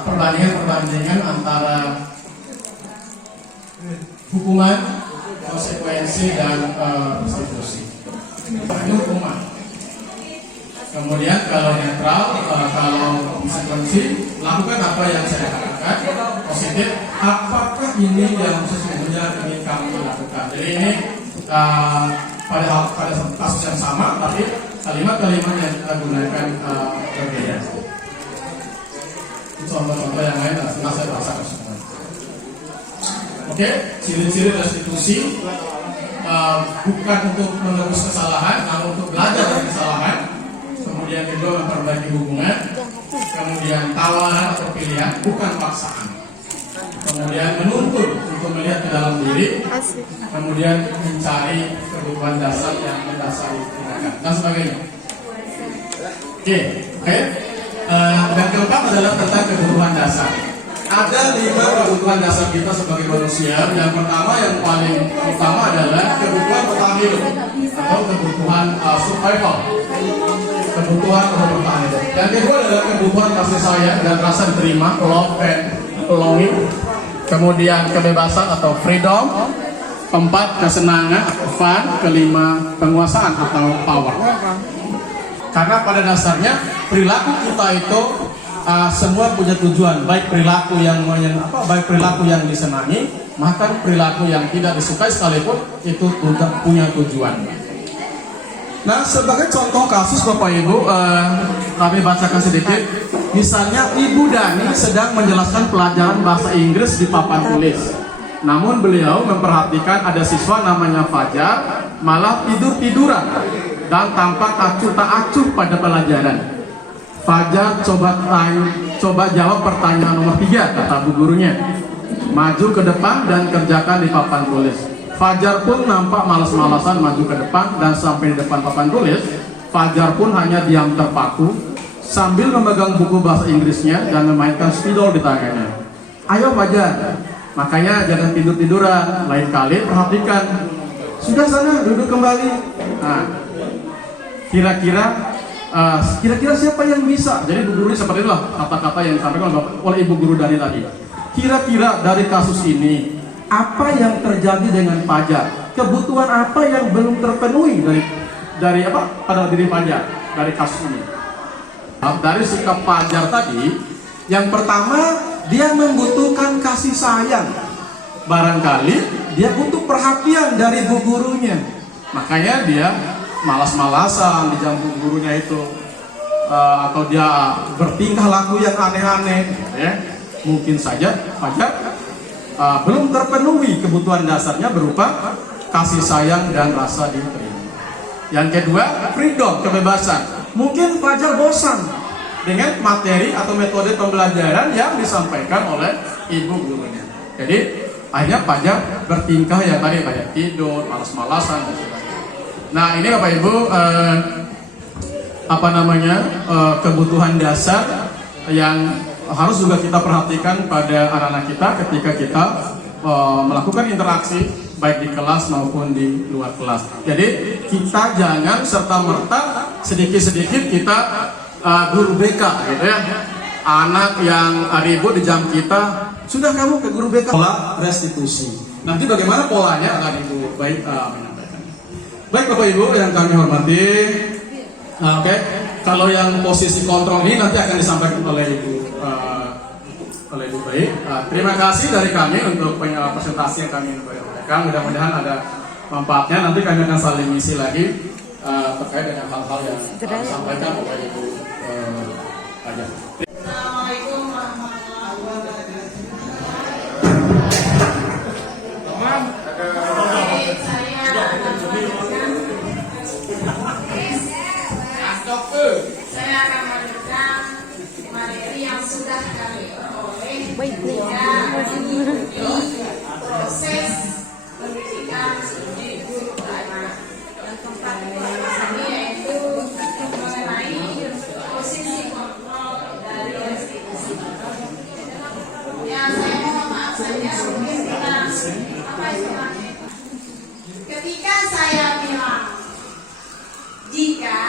perbandingan antara hukuman, konsekuensi dan restitusi. Ini hukuman. Kemudian kalau netral, kalau konsekuensi, lakukan apa yang saya katakan. Positif, apakah ini yang sesungguhnya ingin kamu lakukan. Jadi ini pada kasus yang sama, tapi kalimat-kalimat yang kita gunakan berbeda. Contoh-contoh yang lain, setelah saya bacakan semua. Oke, ciri-ciri restitusi. bukan untuk menebus kesalahan, namun untuk belajar dari kesalahan. Kemudian kedua, memperbaiki hubungan. Kemudian tawaran atau pilihan, bukan paksaan. Kemudian menuntut untuk melihat ke dalam diri. Kemudian mencari kebutuhan dasar yang mendasari tindakan dan sebagainya. Oke. Dan keempat adalah tentang kebutuhan dasar. Ada 5 kebutuhan dasar kita sebagai manusia. Yang pertama, yang paling utama adalah kebutuhan bertahan hidup atau kebutuhan survival. Kebutuhan untuk bertahan hidup. Yang kedua adalah kebutuhan kasih sayang dan rasa diterima, love and belonging. Kemudian kebebasan atau freedom. 4, kesenangan atau fun. kelima, penguasaan atau power. Karena pada dasarnya perilaku kita itu semua punya tujuan, baik perilaku baik perilaku yang disenangi, bahkan perilaku yang tidak disukai sekalipun itu juga punya tujuan. Nah, sebagai contoh kasus Bapak Ibu, kami bacakan sedikit. Misalnya Ibu Dani sedang menjelaskan pelajaran bahasa Inggris di papan tulis. Namun beliau memperhatikan ada siswa namanya Fajar malah tidur-tiduran dan tampak acuh tak acuh pada pelajaran. Fajar coba jawab pertanyaan nomor 3, kata bu gurunya. Maju ke depan dan kerjakan di papan tulis. Fajar pun nampak malas-malasan maju ke depan, dan sampai di depan papan tulis, Fajar pun hanya diam terpaku sambil memegang buku bahasa Inggrisnya dan memainkan spidol di tangannya. Ayo Fajar, makanya jangan tidur-tiduran, lain kali perhatikan. Sudah sana, duduk kembali. Nah, kira-kira siapa yang bisa? Jadi bu guru ini seperti itulah kata-kata yang disampaikan oleh ibu guru dari tadi. Kira-kira dari kasus ini apa yang terjadi dengan Fajar? Kebutuhan apa yang belum terpenuhi dari pada diri Fajar dari kasus ini? Dari sikap Fajar tadi, yang pertama dia membutuhkan kasih sayang. Barangkali dia butuh perhatian dari bu gurunya. Makanya dia malas-malasan di jam gurunya itu, atau dia bertingkah laku yang aneh-aneh, ya. Mungkin saja Fajar belum terpenuhi kebutuhan dasarnya berupa kasih sayang dan rasa diterima. Yang kedua, freedom, kebebasan. Mungkin Fajar bosan dengan materi atau metode pembelajaran yang disampaikan oleh ibu gurunya. Jadi akhirnya Fajar bertingkah yang tadi kayak tidur, malas-malasan dan sebagainya. Nah, ini Bapak Ibu kebutuhan dasar yang harus juga kita perhatikan pada anak-anak kita ketika kita melakukan interaksi baik di kelas maupun di luar kelas. Jadi kita jangan serta-merta sedikit-sedikit kita guru BK gitu ya. Anak yang ribut di jam kita, sudah kamu ke guru BK. Pola restitusi. Nanti bagaimana polanya akan Ibu baik menyampaikan. Baik Bapak Ibu yang kami hormati, oke. Kalau yang posisi kontrol ini nanti akan disampaikan oleh Ibu Baik. Terima kasih dari kami untuk presentasi yang kami berikan. Mudah-mudahan ada manfaatnya. Nanti kami akan saling ngisi lagi terkait dengan hal-hal yang disampaikan oleh Ibu Fajar. Assalamualaikum warahmatullahi wabarakatuh. Saya akan melanjutkan materi yang sudah kami peroleh mengikuti proses pendidikan guru anak. Yang keempat ini yaitu mengenai posisi kontrol dari restitusi. Ya, saya mohon maaf saja mungkin kita apa istilahnya. Ketika saya bilang jika,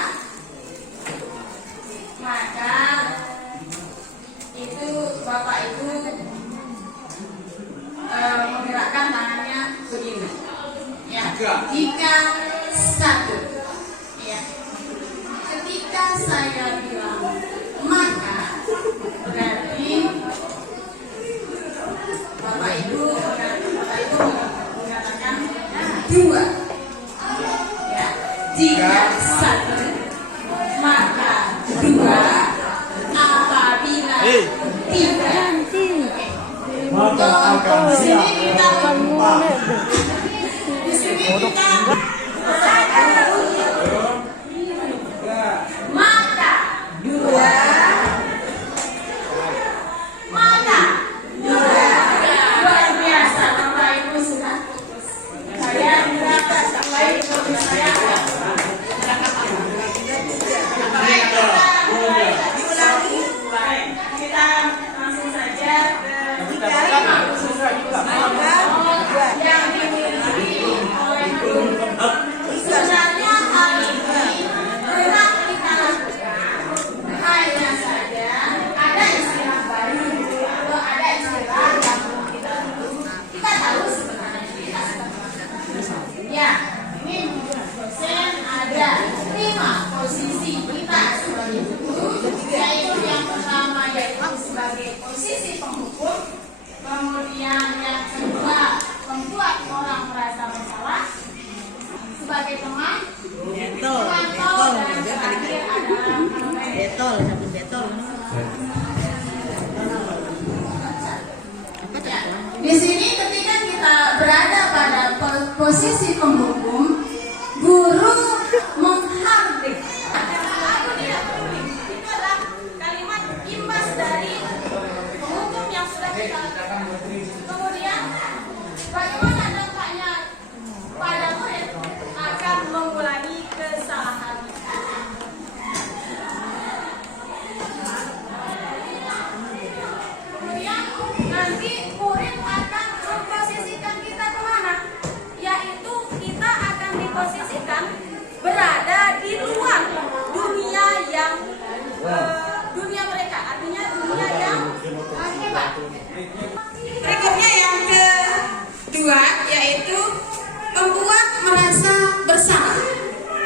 maka itu Bapak Ibu menggerakkan tangannya begini. Ya, jika satu. Ya. Ketika saya bilang maka, berarti Bapak Ibu mengatakan dua. Ya, jika satu, maka dua. Apabila tiga, di sini kita posisi penghukum, guru menghardik. Aku tidak peduli. Itu adalah kalimat imbas dari penghukum yang sudah kita lakukan. Kemudian, bagaimana dampaknya pada murid? Akan mengulangi kesalahan. Kemudian nanti murid akan memposisikan kita kemana? Yaitu kita akan diposisikan berada di luar dunia yang dunia mereka, artinya dunia yang hebat. Berikutnya yang kedua yaitu membuat merasa bersalah.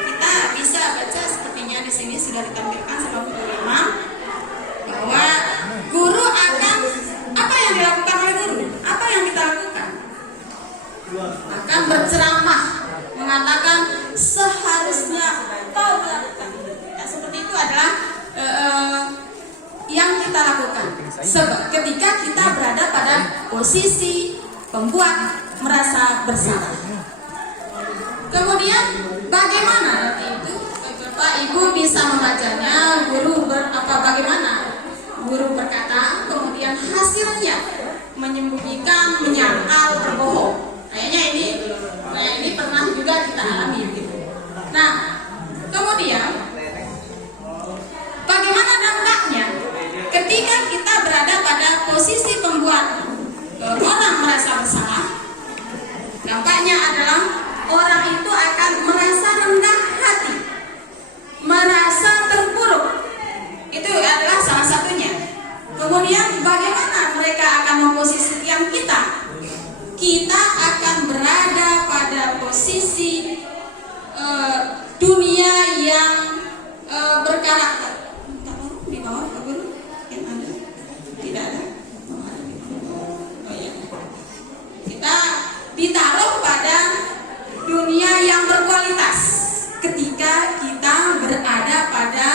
Kita bisa baca sepertinya di sini sudah ditampilkan sama guru imam bahwa guru akan apa yang dilakukan oleh guru? Apa yang kita lakukan? Akan berceramah mengatakan seharusnya kau melakukan. Ya, seperti itu adalah yang kita lakukan. Ketika kita berada pada posisi pembuat merasa bersalah. Kemudian bagaimana nanti itu? Bapak Ibu bisa membacanya. Bagaimana? Guru berkata, kemudian hasilnya menyembunyikan, menyangkal, berbohong. Kayaknya ini pernah juga kita alami gitu. Nah, kemudian bagaimana dampaknya ketika kita berada pada posisi pembuat orang merasa bersalah? Dampaknya adalah orang itu akan merasa rendah hati, merasa terpuruk. Itu adalah salah satunya. Kemudian bagaimana mereka akan memposisikan kita? Kita akan berada pada posisi dunia yang berkarakter. Di bawah Pak Guru yang ada? Tidak ada. Oh iya. Kita ditaruh pada dunia yang berkualitas ketika kita berada pada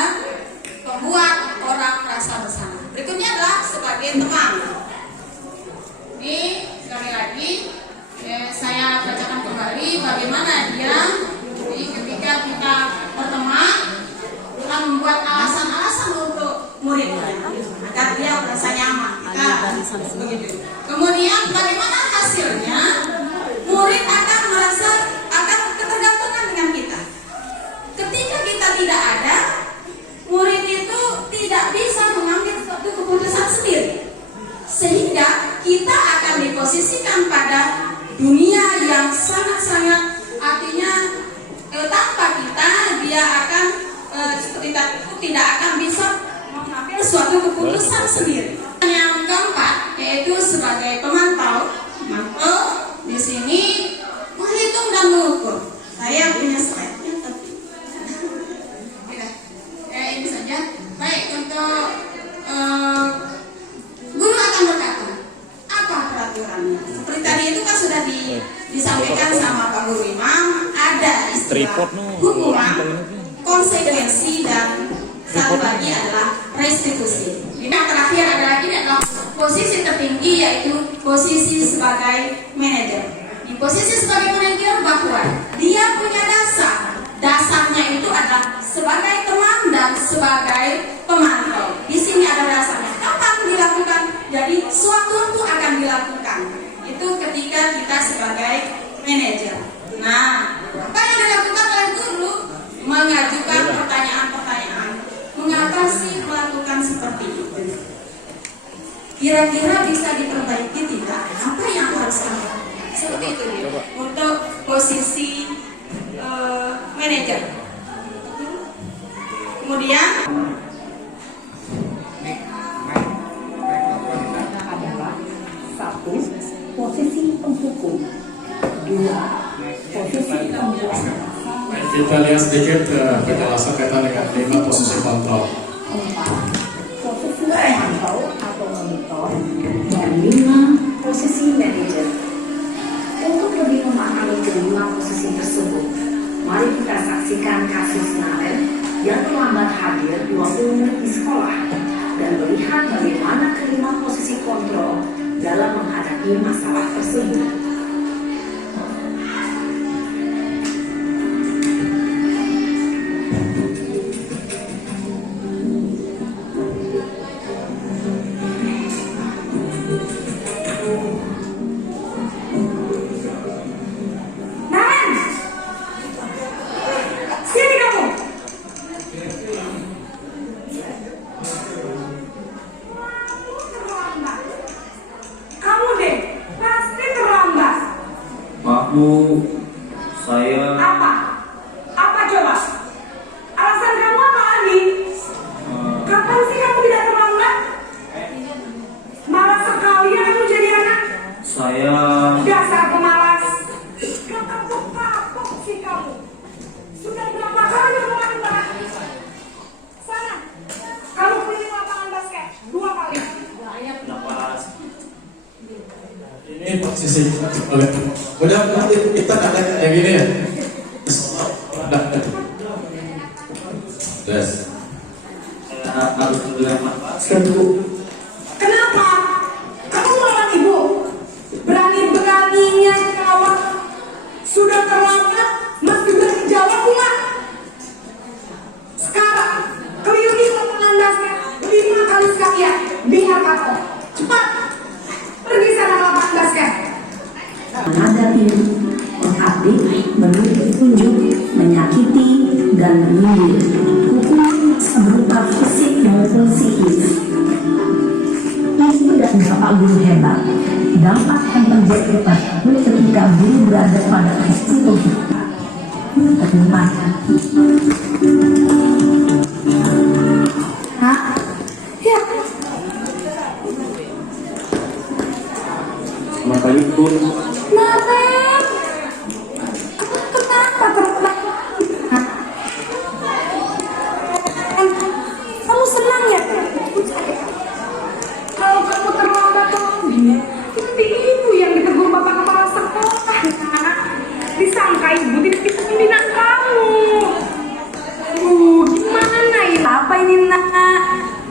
pembuat orang merasa bersalah. Berikutnya adalah sebagai teman. Ini sekali lagi saya bacakan kembali bagaimana dia. Jadi ketika kita berteman, kita membuat alasan-alasan untuk muridnya agar dia merasa nyaman. Begitu. Kemudian bagaimana hasilnya? Murid akan merasa akan ketergantungan dengan kita. Ketika kita tidak ada, murid itu tidak bisa mengambil suatu keputusan sendiri, sehingga kita akan diposisikan pada dunia yang sangat-sangat, artinya tanpa kita dia akan seperti itu tidak akan bisa mengambil suatu keputusan sendiri. Yang keempat yaitu sebagai pemantau. Di sini menghitung dan mengukur. Saya punya slide-nya tapi ini saja. Baik, untuk guru akan berkata apa peraturannya. Seperti tadi itu kan sudah disampaikan sama Pak Guru Imam. Ada istilah hukuman, konsekuensi dan satu lagi adalah restitusi. Yang terakhir adalah ini adalah posisi tertinggi yaitu posisi sebagai manajer. Di posisi sebagai manajer bahwa dia punya dasarnya itu adalah sebagai teman dan sebagai pemantau. Di sini ada dasarnya. Kapan dilakukan? Jadi suatu akan dilakukan. Itu ketika kita sebagai manajer. Nah, apa yang dilakukan oleh guru? Mengajukan pertanyaan-pertanyaan. Mengapa sih melakukan seperti itu? Kira-kira bisa diperbaiki tidak? Apa yang harus dilakukan? Seperti itu untuk posisi manajer. Kemudian adalah satu, posisi penghukum. Dua, posisi pembuat. Kita lihat sedikit penjelasan kaitan dengan 5 posisi kontrol. 4, posisi pemantau atau monitor. Dan 5, posisi manajer. Untuk lebih memahami kelima posisi tersebut, mari kita saksikan kasus Naren yang terlambat hadir 20 menit di sekolah dan melihat bagaimana kelima posisi kontrol dalam menghadapi masalah tersebut. Bu, saya Apa? Apa coba? Alasan kamu apa lagi? Kapan sih kamu tidak terlambat? Malas sekali ya kamu jadi anak. saya Dasar pemalas. Gak kapok-kapok sih kamu. Sudah berapa kali kamu lari-lari? Sana. Kamu keliling lapangan basket 2 kali. Ini posisi udah kita ada yang gini ya. Yes. saya harus melepaskan Bu. Kenapa? Kamu melawan ibu? Berani-beraninya jawab. Sudah terlambat, masih berani jawab pula. Sekarang, keliling lapangan basket 5 kali sekalian. Biar kapok. Cepat. Pergi sana ke lapangan basket. Menghadapi, mengabdi, memberi petunjuk, menyakiti, dan menyindir. Hukuman berupa fisik maupun psikis. Ibu dan bapak guru hebat dapat terjadi pada murid ketika guru berada pada posisi terlibat. Hah? Ya. Selamat pagi Bu. Naren, kenapa terlambat? Hah? Kamu senang ya? Kalau kamu terlambat lagi, nanti ibu yang ditegur bapak kepala sekolah. Nak. Disangka ibu tidak bisa membina kamu. Gimana ini? Apa ini nak?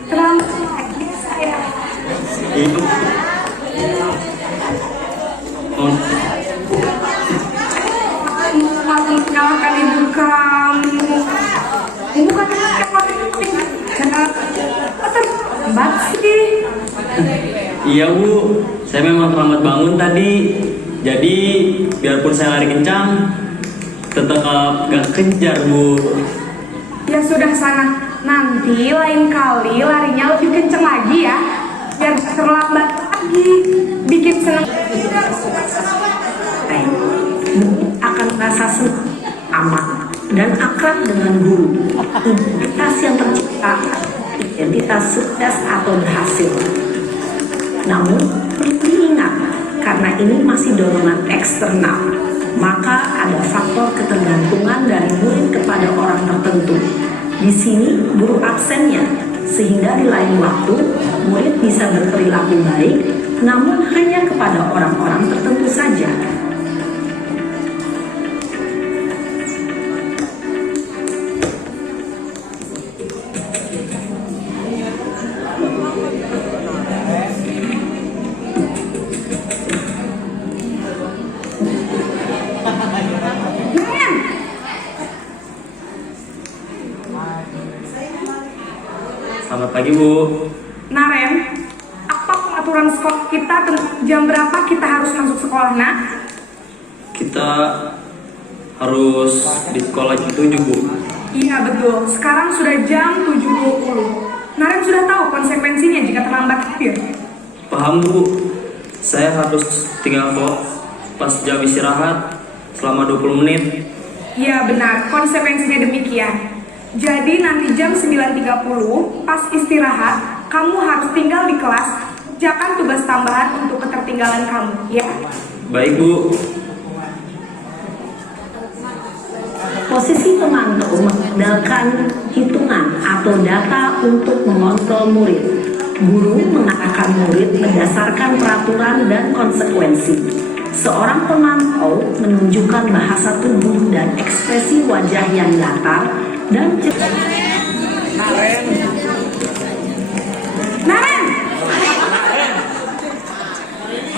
Terlambat lagi saya. Ibu. Menyalahkan ibu kamu. Ibu kan terlambat sih. Iya Bu, saya memang terlambat bangun tadi. Jadi biarpun saya lari kencang, tetap gak kejar Bu. Ya sudah sana. Nanti lain kali larinya lebih kenceng lagi ya. Biar gak terlambat lagi. Bikin senang. Akan merasa senang, aman, dan akrab dengan guru. Identitas yang tercipta, identitas sukses atau berhasil. Namun, perlu diingat, karena ini masih dorongan eksternal, maka ada faktor ketergantungan dari murid kepada orang tertentu. Di sini, guru absennya, sehingga di lain waktu, murid bisa berperilaku baik, namun hanya kepada orang-orang tertentu saja. Selamat pagi Bu. Naren, apa peraturan sekolah kita tentang jam berapa kita harus masuk sekolah, nak? Kita harus di sekolah jam 7 Bu. Iya betul, sekarang sudah jam 7.20. Naren sudah tahu konsekuensinya jika terlambat hadir. Paham Bu. Saya harus tinggal kok pas jam istirahat selama 20 menit. Iya benar, konsekuensinya demikian. Jadi nanti jam 9.30 pas istirahat, kamu harus tinggal di kelas. Kerjakan tugas tambahan untuk ketertinggalan kamu, ya? Baik Bu. Posisi pemantau mengandalkan hitungan atau data untuk mengontrol murid. Guru mengarahkan murid berdasarkan peraturan dan konsekuensi. Seorang pemantau menunjukkan bahasa tubuh dan ekspresi wajah yang datar dan Naren!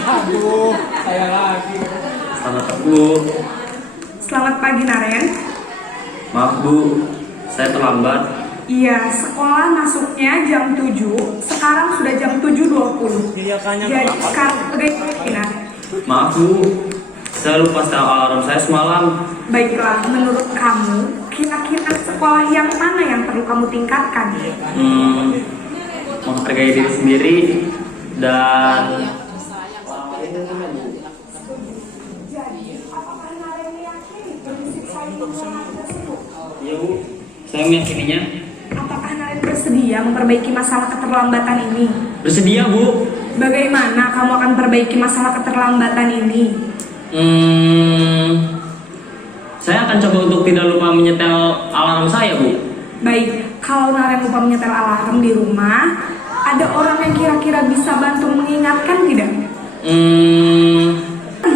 Aduh, saya lagi. Selamat pagi Bu. Selamat pagi Naren. Maaf Bu, saya terlambat. Iya, sekolah masuknya jam 7, sekarang sudah jam 7.20. Jadi sekarang bagaimana? Maaf Bu, saya lupa setel alarm saya semalam. Baiklah, menurut kamu, kira-kira sekolah yang mana yang perlu kamu tingkatkan? Menghargai diri sendiri dan Jadi, apakah Saya meyakininya. Apakah Naren bersedia memperbaiki masalah keterlambatan ini? Bersedia, Bu. Bagaimana kamu akan perbaiki masalah keterlambatan ini? Saya akan coba untuk tidak lupa menyetel alarm saya, Bu. Baik, kalau Naren lupa menyetel alarm di rumah, ada orang yang kira-kira bisa bantu mengingatkan tidak?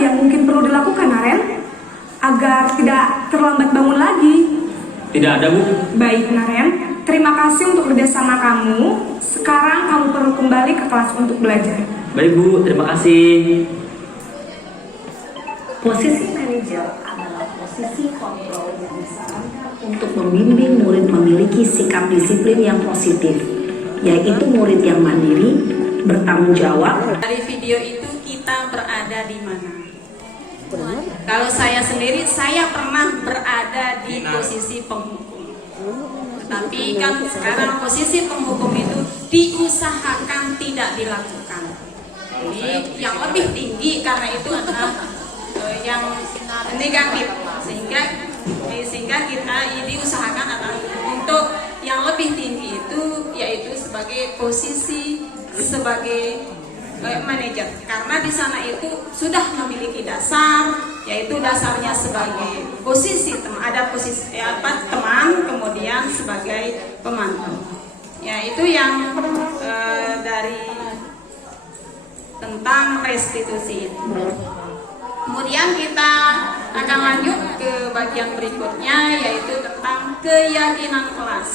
Yang mungkin perlu dilakukan, Naren, agar tidak terlambat bangun lagi. Tidak ada, Bu. Baik, Naren, terima kasih untuk kerjasama kamu. Sekarang kamu perlu kembali ke kelas untuk belajar. Baik, Bu. Terima kasih. Posisi manajer adalah posisi kontrol yang disarankan untuk membimbing murid memiliki sikap disiplin yang positif, yaitu murid yang mandiri, bertanggung jawab. Dari video itu kita berada di mana? Kalau saya sendiri, saya pernah berada di posisi penghukum. Tetapi kan sekarang posisi penghukum itu diusahakan tidak dilakukan. Jadi yang lebih tinggi karena itu adalah yang negatif, sehingga kita diusahakan adalah untuk yang lebih tinggi itu yaitu sebagai posisi sebagai manajer, karena di sana itu sudah memiliki dasar, yaitu dasarnya sebagai posisi ada posisi teman, kemudian sebagai pemantau. Ya, itu yang dari tentang restitusi. Kemudian kita akan lanjut ke bagian berikutnya, yaitu tentang keyakinan kelas.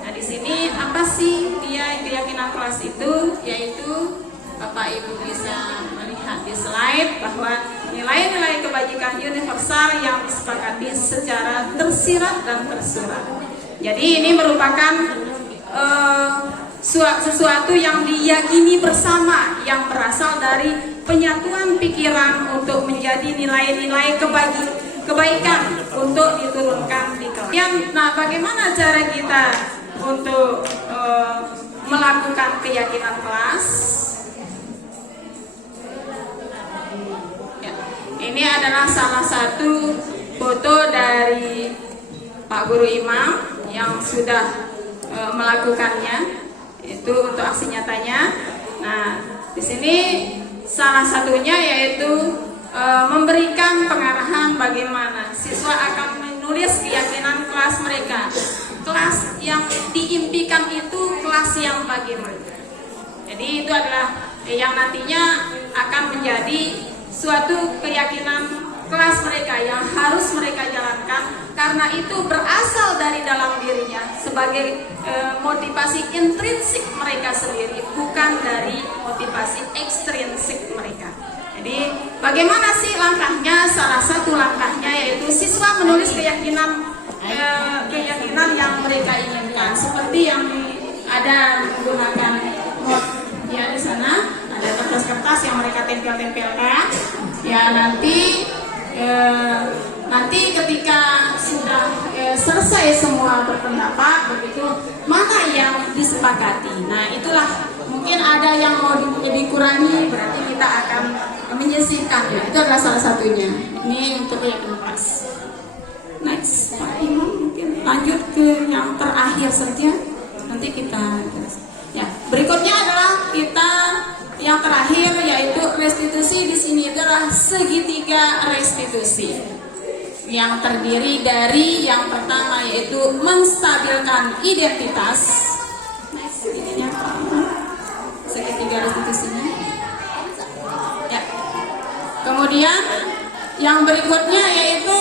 Nah, di sini apa sih keyakinan kelas itu? Yaitu Bapak Ibu bisa melihat di slide bahwa nilai-nilai kebajikan universal yang disepakati secara tersirat dan tersurat. Jadi ini merupakan sesuatu yang diyakini bersama, yang berasal dari penyatuan pikiran untuk menjadi nilai-nilai kebaikan untuk diturunkan di kelas. Nah, bagaimana cara kita untuk melakukan keyakinan kelas? Ya, ini adalah salah satu foto dari Pak Guru Imam yang sudah melakukannya, itu untuk aksi nyatanya. Nah, di sini salah satunya yaitu memberikan pengarahan bagaimana siswa akan menulis keyakinan kelas mereka. Kelas yang diimpikan itu kelas yang bagaimana. Jadi itu adalah yang nantinya akan menjadi suatu keyakinan kelas mereka yang harus mereka jalankan, karena itu berasal dari dalam dirinya sebagai motivasi intrinsik mereka sendiri, bukan dari motivasi ekstrinsik mereka. Jadi bagaimana sih langkahnya? Salah satu langkahnya yaitu siswa menulis keyakinan yang mereka inginkan, seperti yang ada menggunakan not ya, di sana ada kertas-kertas yang mereka tempel-tempelkan. Ya, nanti ketika sudah selesai semua berpendapat begitu, mana yang disepakati. Nah, itulah mungkin ada yang mau dikurangi, berarti kita akan menyisihkan ya. Itu adalah salah satunya. Ini untuk keyakinan kelas. Next, Pak Imam, mungkin lanjut ke yang terakhir saja. Nanti kita ya. Berikutnya adalah kita yang terakhir, yaitu restitusi. Di sini adalah segitiga restitusi yang terdiri dari yang pertama yaitu menstabilkan identitas. Next, ini yang pertama, segitiga restitusinya. Ya. Kemudian yang berikutnya yaitu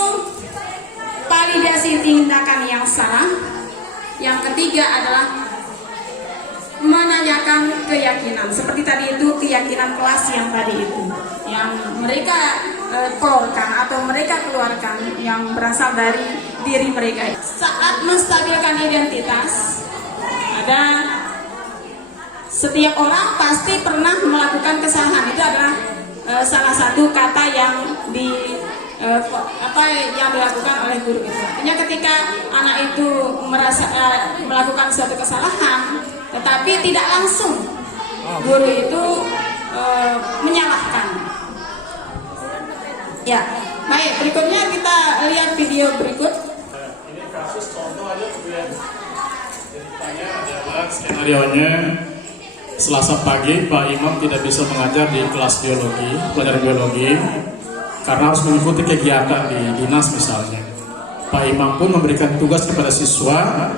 validasi tindakan yang salah. Yang ketiga adalah menanyakan keyakinan, seperti tadi itu keyakinan kelas yang tadi itu, yang mereka keluarkan atau mereka keluarkan yang berasal dari diri mereka. Saat menstabilkan identitas, ada setiap orang pasti pernah melakukan kesalahan. Itu adalah salah satu kata yang yang dilakukan oleh guru itu. Artinya ketika anak itu melakukan suatu kesalahan, tetapi tidak langsung guru itu menyalahkan. Ya, baik. Berikutnya kita lihat video berikut. Ini kasus contoh aja. skenario-nya Selasa pagi Pak Imam tidak bisa mengajar di kelas biologi, pelajaran biologi, karena harus mengikuti kegiatan di dinas misalnya. Pak Imam pun memberikan tugas kepada siswa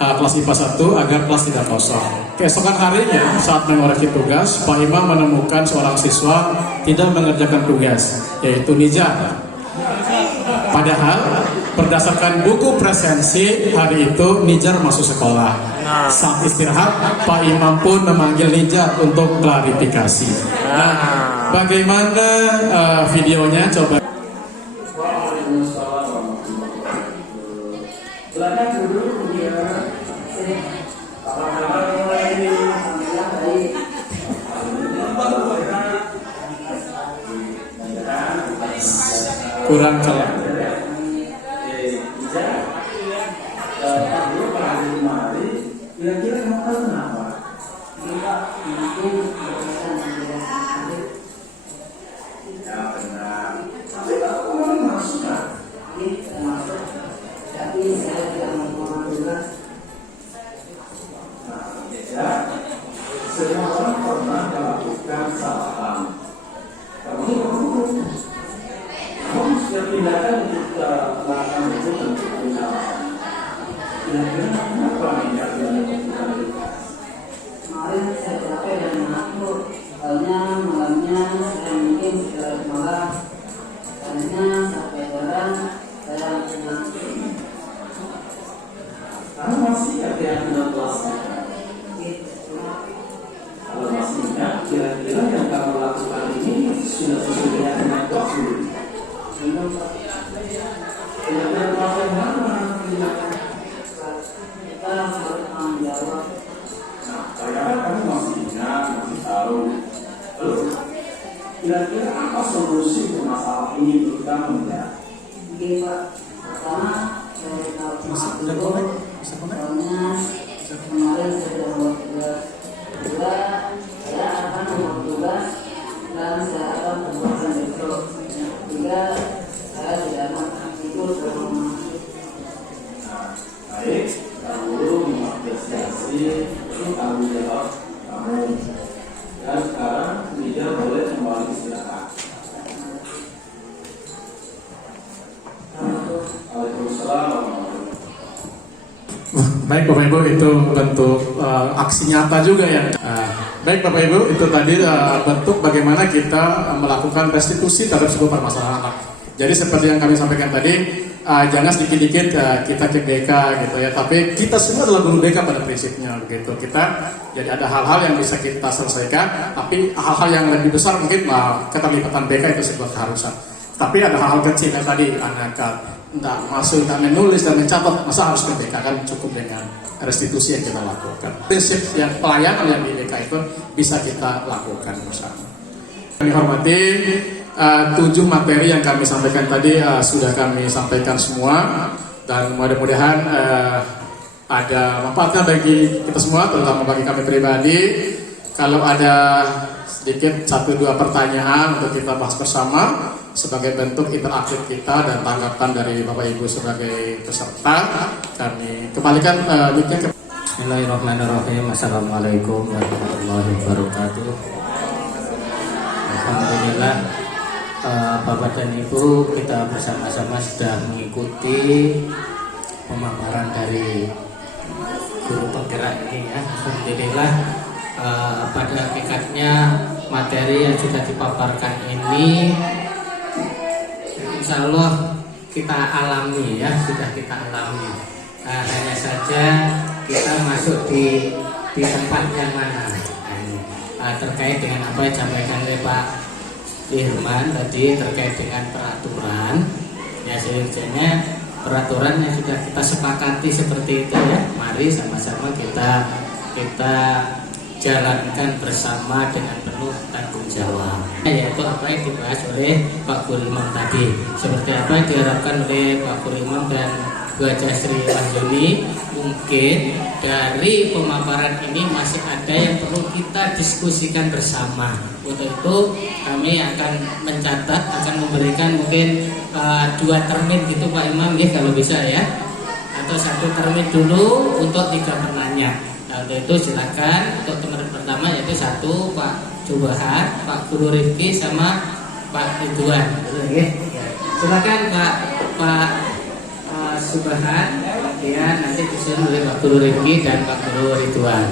kelas IPA 1 agar kelas tidak kosong. Keesokan harinya saat mengoreksi tugas, Pak Imam menemukan seorang siswa tidak mengerjakan tugas, yaitu nijar. Padahal berdasarkan buku presensi hari itu Nijar masuk sekolah. Saat istirahat Pak Imam pun memanggil Nijar untuk klarifikasi. Nah, bagaimana videonya coba? Kurang jelas. Kira-kira kamu tahu kenapa? Ya benar. Tapi kalau kamu masuk kan? Tapi saya tidak mau jelas. Ya, semua orang pernah melakukan kesalahan. Kamu sudah pindahkan untuk melakukan itu tentu kesalahan. Kira-kira kenapa tidak dilakukan? Kemarin saya capek dan mengantuk. Soalnya malamnya saya mungkin sudah malam. Karena sampai jarang saya mengantuk. Kamu masih ada yang 16? Kalau masih ingat, kira-kira yang kamu lakukan ini sudah sesuai dengan waktu. Kira-kira proses mana? Kamu masih ingat, masih tahu. Lalu, kira-kira apa solusi untuk masalah ini menurut kamu ya? Oke Pak, pertama saya tahu dulu. Soalnya kemarin saya sudah buat tugas. Kedua, saya akan membuat tugas dan saya akan membuatkan besok. Ketiga, saya tidak akan tidur selama. Baik, kamu mengapresiasi tanggung jawab kamu. Dan sekarang dia boleh kembali istirahat. Waalaikumsalam. Baik Bapak Ibu, itu bentuk aksi nyata juga ya. Baik Bapak Ibu, itu tadi bentuk bagaimana kita melakukan restitusi terhadap sebuah permasalahan anak. Jadi seperti yang kami sampaikan tadi, jangan sedikit-dikit kita ke BK gitu ya, tapi kita semua adalah guru BK pada prinsipnya begitu. Jadi ada hal-hal yang bisa kita selesaikan, tapi hal-hal yang lebih besar mungkin keterlibatan BK itu sebuah keharusan. Tapi ada hal-hal kecil yang tadi anak tidak masuk, tidak menulis dan mencatat, masa harus ke BK, kan cukup dengan restitusi yang kita lakukan. Prinsip yang pelayanan yang di BK itu bisa kita lakukan bersama. Kami hormati 7 materi yang kami sampaikan tadi sudah kami sampaikan semua, dan mudah-mudahan ada manfaatnya bagi kita semua, terutama bagi kami pribadi. Kalau ada sedikit 1-2 pertanyaan untuk kita bahas bersama sebagai bentuk interaktif kita dan tanggapan dari Bapak Ibu sebagai peserta, kami kembalikan mic-nya ke. Bismillahirrahmanirrahim. Assalamualaikum warahmatullahi wabarakatuh. Alhamdulillah, Bapak dan Ibu, kita bersama-sama sudah mengikuti pemaparan dari guru penggerak ini ya. Alhamdulillah, pada hakikatnya materi yang sudah dipaparkan ini insya Allah kita alami ya, sudah kita alami. Hanya saja kita masuk di tempat yang mana terkait dengan apa yang disampaikan oleh Pak Irman tadi terkait dengan peraturan ya. Sebenarnya peraturan yang sudah kita sepakati seperti itu ya, mari sama-sama kita jalankan bersama dengan penuh tanggung jawab, yaitu apa yang dibahas oleh Pak Guru Imam tadi, seperti apa yang diharapkan oleh Pak Guru Imam dan Bu Haja Sri Wahyuni. Mungkin dari pemaparan ini masih ada yang perlu kita diskusikan bersama. Untuk itu kami akan mencatat, akan memberikan mungkin 2 termin gitu Pak Imam ya, kalau bisa ya, atau 1 termin dulu untuk 3 penanya. Untuk itu silakan untuk teman pertama yaitu satu Pak Jubahan, Pak Guru Rifki sama Pak Ridwan. Silakan Pak Subahan, kemudian nanti disusun oleh Pak Guru Rifki dan Pak Guru Ridwan.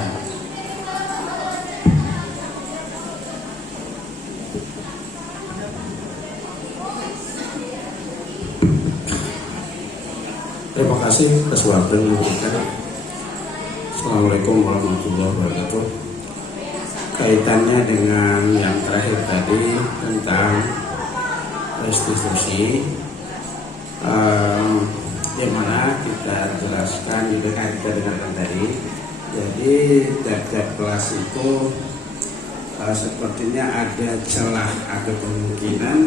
Terima kasih kesempatan memberikan. Assalamualaikum warahmatullahi wabarakatuh. Kaitannya dengan yang terakhir tadi tentang restitusi, yang mana kita jelaskan juga kita dengarkan tadi. Jadi tiap-tiap kelas itu sepertinya ada celah atau kemungkinan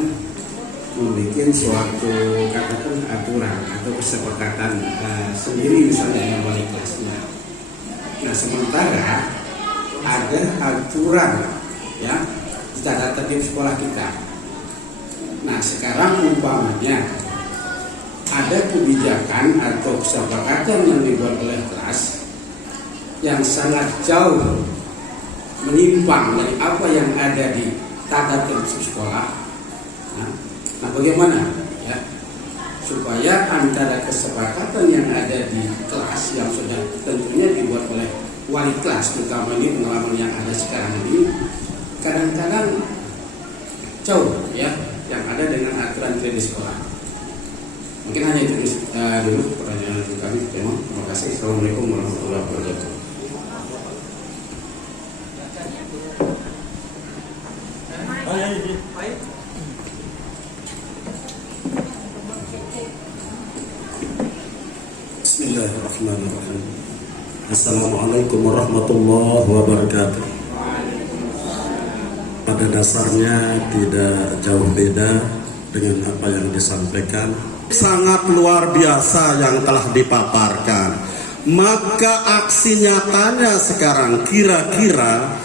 membuat suatu katakan aturan atau kesepakatan sendiri misalnya yang wali kelasnya. Nah sementara ada aturan ya di tata tertib sekolah kita. Nah sekarang umpamanya ada kebijakan atau kesepakatan yang dibuat oleh kelas yang sangat jauh menyimpang dari apa yang ada di tata tertib sekolah. Nah bagaimana ya supaya antara kesepakatan yang ada di kelas yang sudah tentunya dibuat oleh wali kelas, terutama ini pengalaman yang ada sekarang ini, kadang-kadang jauh ya yang ada dengan aturan di sekolah. Mungkin hanya itu dulu pertanyaan kami. Terima kasih. Assalamualaikum warahmatullahi wabarakatuh. Bismillahirrahmanirrahim. Assalamualaikum warahmatullahi wabarakatuh. Pada dasarnya tidak jauh beda dengan apa yang disampaikan. Sangat luar biasa yang telah dipaparkan. Maka aksi nyatanya sekarang kira-kira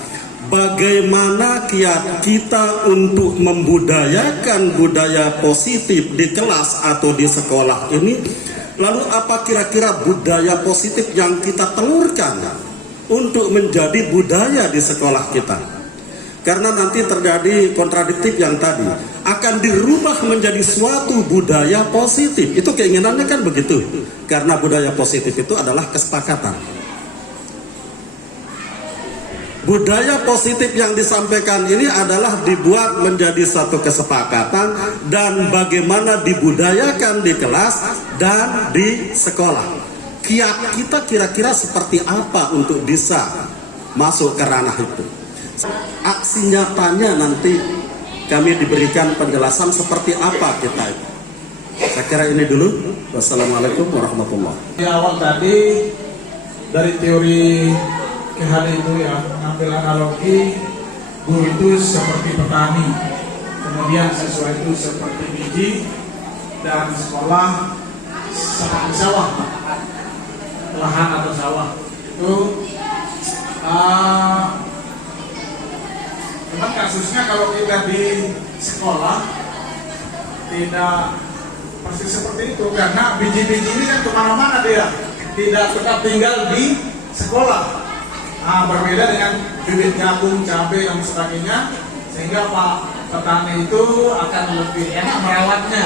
bagaimana kiat kita untuk membudayakan budaya positif di kelas atau di sekolah ini. Lalu apa kira-kira budaya positif yang kita telurkan untuk menjadi budaya di sekolah kita? Karena nanti terjadi kontradiktif yang tadi akan dirubah menjadi suatu budaya positif. Itu keinginannya kan begitu. Karena budaya positif itu adalah kesepakatan. Budaya positif yang disampaikan ini adalah dibuat menjadi satu kesepakatan dan bagaimana dibudayakan di kelas dan di sekolah. Kiat kita kira-kira seperti apa untuk bisa masuk ke ranah itu. Aksi nyatanya nanti kami diberikan penjelasan seperti apa kita itu. Saya kira ini dulu. Wassalamualaikum warahmatullahi wabarakatuh. Di awal tadi dari teori KHD itu ya mengambil analogi guru itu seperti petani, kemudian siswa itu seperti biji dan sekolah seperti sawah, lahan atau sawah. Itu memang kasusnya kalau kita di sekolah tidak persis seperti itu karena biji-biji ini kan kemana-mana dia, tidak tetap tinggal di sekolah. Berbeda dengan bibit jagung, cabai dan sebagainya, sehingga Pak petani itu akan lebih enak merawatnya.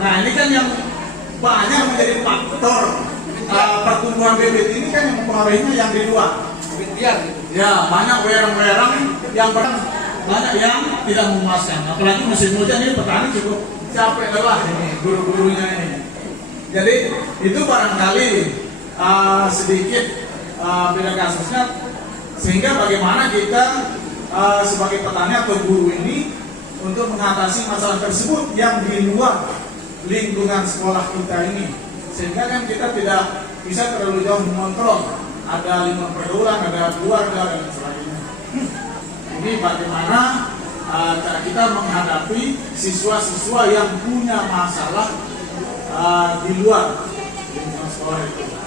Nah ini kan yang banyak menjadi faktor pertumbuhan bibit ini kan yang mempengaruhinya yang di luar. Ya banyak werang-werang yang banyak yang tidak memuaskan. Apalagi musim hujan ini petani cukup capek lelah ini guru-gurunya ini. Jadi itu barangkali sedikit beda kasusnya, sehingga bagaimana kita sebagai petani atau guru ini untuk mengatasi masalah tersebut yang di luar lingkungan sekolah kita ini, sehingga kan kita tidak bisa terlalu jauh mengontrol, ada lingkungan pergaulan, ada keluarga dan sebagainya. Ini bagaimana cara kita menghadapi siswa-siswa yang punya masalah di luar lingkungan sekolah itu.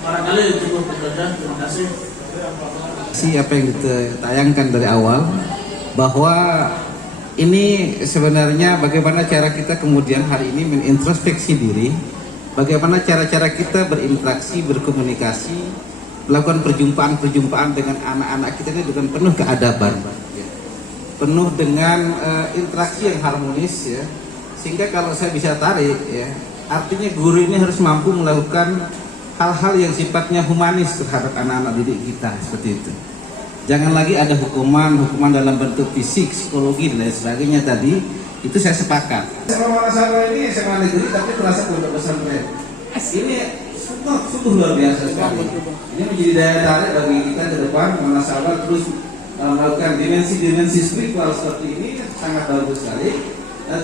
Barangkali cukup saja. Terima kasih. Apa yang ditayangkan dari awal bahwa ini sebenarnya bagaimana cara kita kemudian hari ini menintrospeksi diri, bagaimana cara-cara kita berinteraksi, berkomunikasi melakukan perjumpaan dengan anak-anak kita ini dengan penuh keadaban, ya. Penuh dengan interaksi yang harmonis, ya. Sehingga kalau saya bisa tarik, ya, artinya guru ini harus mampu melakukan hal-hal yang sifatnya humanis terhadap anak-anak didik kita, seperti itu. Jangan lagi ada hukuman dalam bentuk fisik, psikologi dan lain sebagainya tadi. Itu saya sepakat. SMA Wanasaba ini SMA negeri tapi terasa pondok pesantren. Ini sungguh luar biasa sekali. Ini menjadi daya tarik bagi kita ke depan. Wanasaba terus melakukan dimensi-dimensi spiritual seperti ini sangat bagus sekali.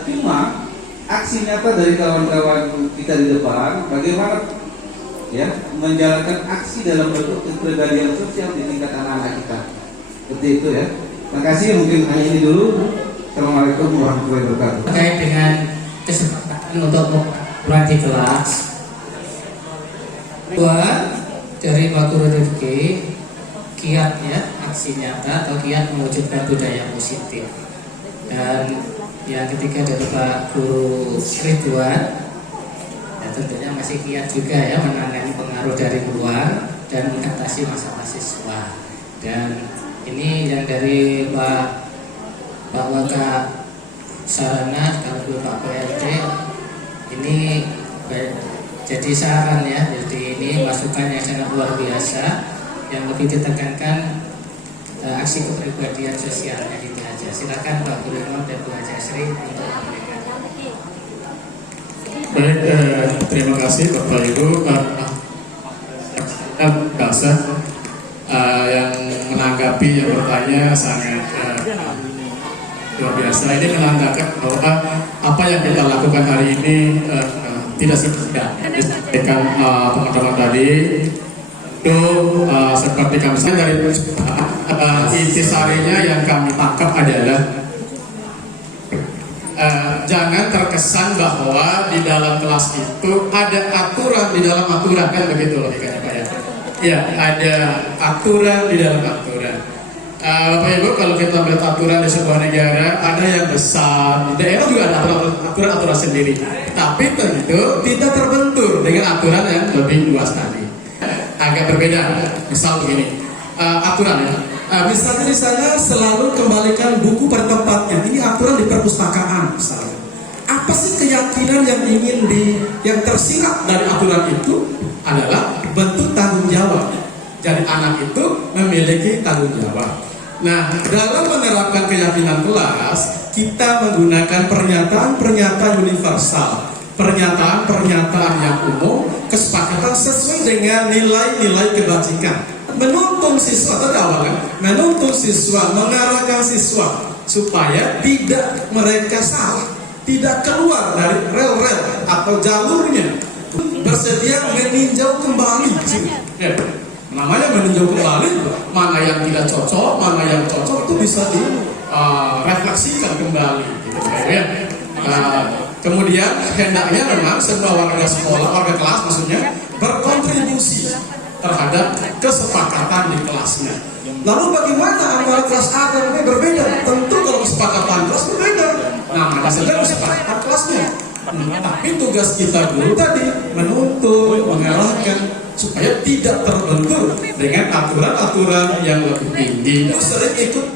Cuma aksi nyata dari kawan-kawan kita di depan, bagaimana ya menjalankan aksi dalam bentuk kepribadian sosial di tingkat anak-anak kita. Seperti itu ya. Terima kasih, mungkin hanya ini dulu. Assalamualaikum warahmatullahi wabarakatuh. Terkait dengan kesepakatan untuk ukuran di kelas, dua dari Pak Guru Rifki, kiat ya, aksi nyata atau kiat mewujudkan budaya positif. Dan yang ketiga dari Pak Guru Ridwan, ya tentunya masih kiat juga ya menangani pengaruh dari luar dan mengatasi masalah siswa. Dan ini yang dari Pak Waka Sarana, kalau Pak PLT ini jadi saran ya, jadi ini masukan yang sangat luar biasa. Yang lebih ditekankan aksi kepribadian sosialnya itu aja. Silakan Pak Guru Imam dan Bu Haji Asri untuk memberikan. Baik, terima kasih Bapak Ibu. Bahasa yang menanggapi yang bertanya sangat luar biasa. Ini menandakan bahwa apa yang kita lakukan hari ini tidak sia-sia. Disampaikan teman-teman tadi itu seperti kami dari intisarinya yang kami tangkap adalah jangan terkesan bahwa di dalam kelas itu ada aturan di dalam aturan, kan begitu logikanya Pak ya? Ya, ada aturan di dalam aturan. Bapak Ibu, kalau kita melihat aturan di sebuah negara, ada yang besar, di daerah juga ada aturan-aturan sendiri. Tapi tentu tidak terbentur dengan aturan yang lebih luas tadi. Agak berbeda. Misal begini, aturan ya. Misalnya di sana selalu kembalikan buku pada tempatnya. Ini aturan di perpustakaan misalnya. Apa sih keyakinan yang tersirat dari aturan itu adalah bentuk tanggung jawab. Jadi anak itu memiliki tanggung jawab. Nah, dalam menerapkan keyakinan kelas, kita menggunakan pernyataan-pernyataan universal, pernyataan-pernyataan yang umum, kesepakatan sesuai dengan nilai-nilai kebajikan. Menuntun siswa tadi awalnya, menuntun siswa, mengarahkan siswa supaya tidak mereka salah, tidak keluar dari rel-rel atau jalurnya, bersedia meninjau kembali. Ya. Namanya meninjau kembali, mana yang tidak cocok, mana yang cocok itu bisa direfleksikan kembali. Gitu, ya. Kemudian hendaknya memang semua warga sekolah, warga kelas maksudnya berkontribusi terhadap kesepakatan di kelasnya. Lalu bagaimana antara kelas A dan B berbeda? Tentu kalau kesepakatan kelas berbeda. Nah, maka saja kesepakatan kelasnya. Tapi tugas kita guru tadi menuntun, mengarahkan supaya tidak terbentur dengan aturan-aturan yang lebih tinggi. Itu sering ikut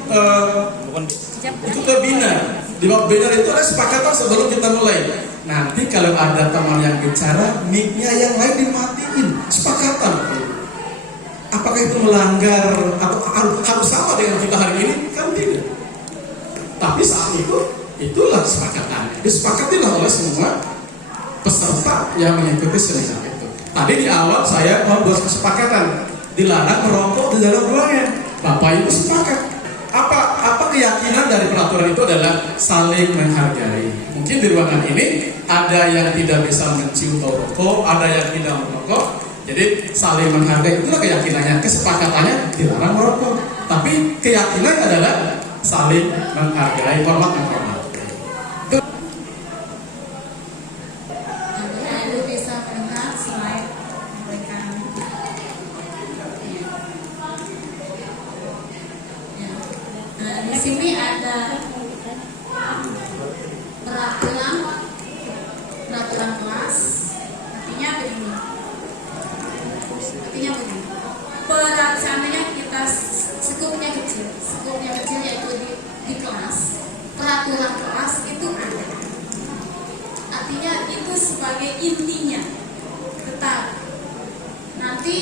webinar. Di webinar itu ada kesepakatan sebelum kita mulai. Nanti kalau ada teman yang bicara, mic-nya yang lain dimatiin. Sepakatan. Apakah itu melanggar atau harus sama dengan kita hari ini? Kan tidak. Tapi saat itu, itulah kesepakatan. Disepakatilah oleh semua peserta yang mengikuti seminar itu. Tadi di awal saya membuat kesepakatan dilarang merokok di dalam ruangan. Bapak Ibu sepakat. Apa keyakinan dari peraturan itu adalah saling menghargai. Mungkin di ruangan ini ada yang tidak bisa mencium bau rokok, ada yang tidak merokok. Jadi saling menghargai, itulah keyakinannya. Kesepakatannya dilarang merokok, tapi keyakinan adalah saling menghargai, hormat menghormati. Di sini ada peraturan kelas, artinya begini. sebagai intinya. Tetap nanti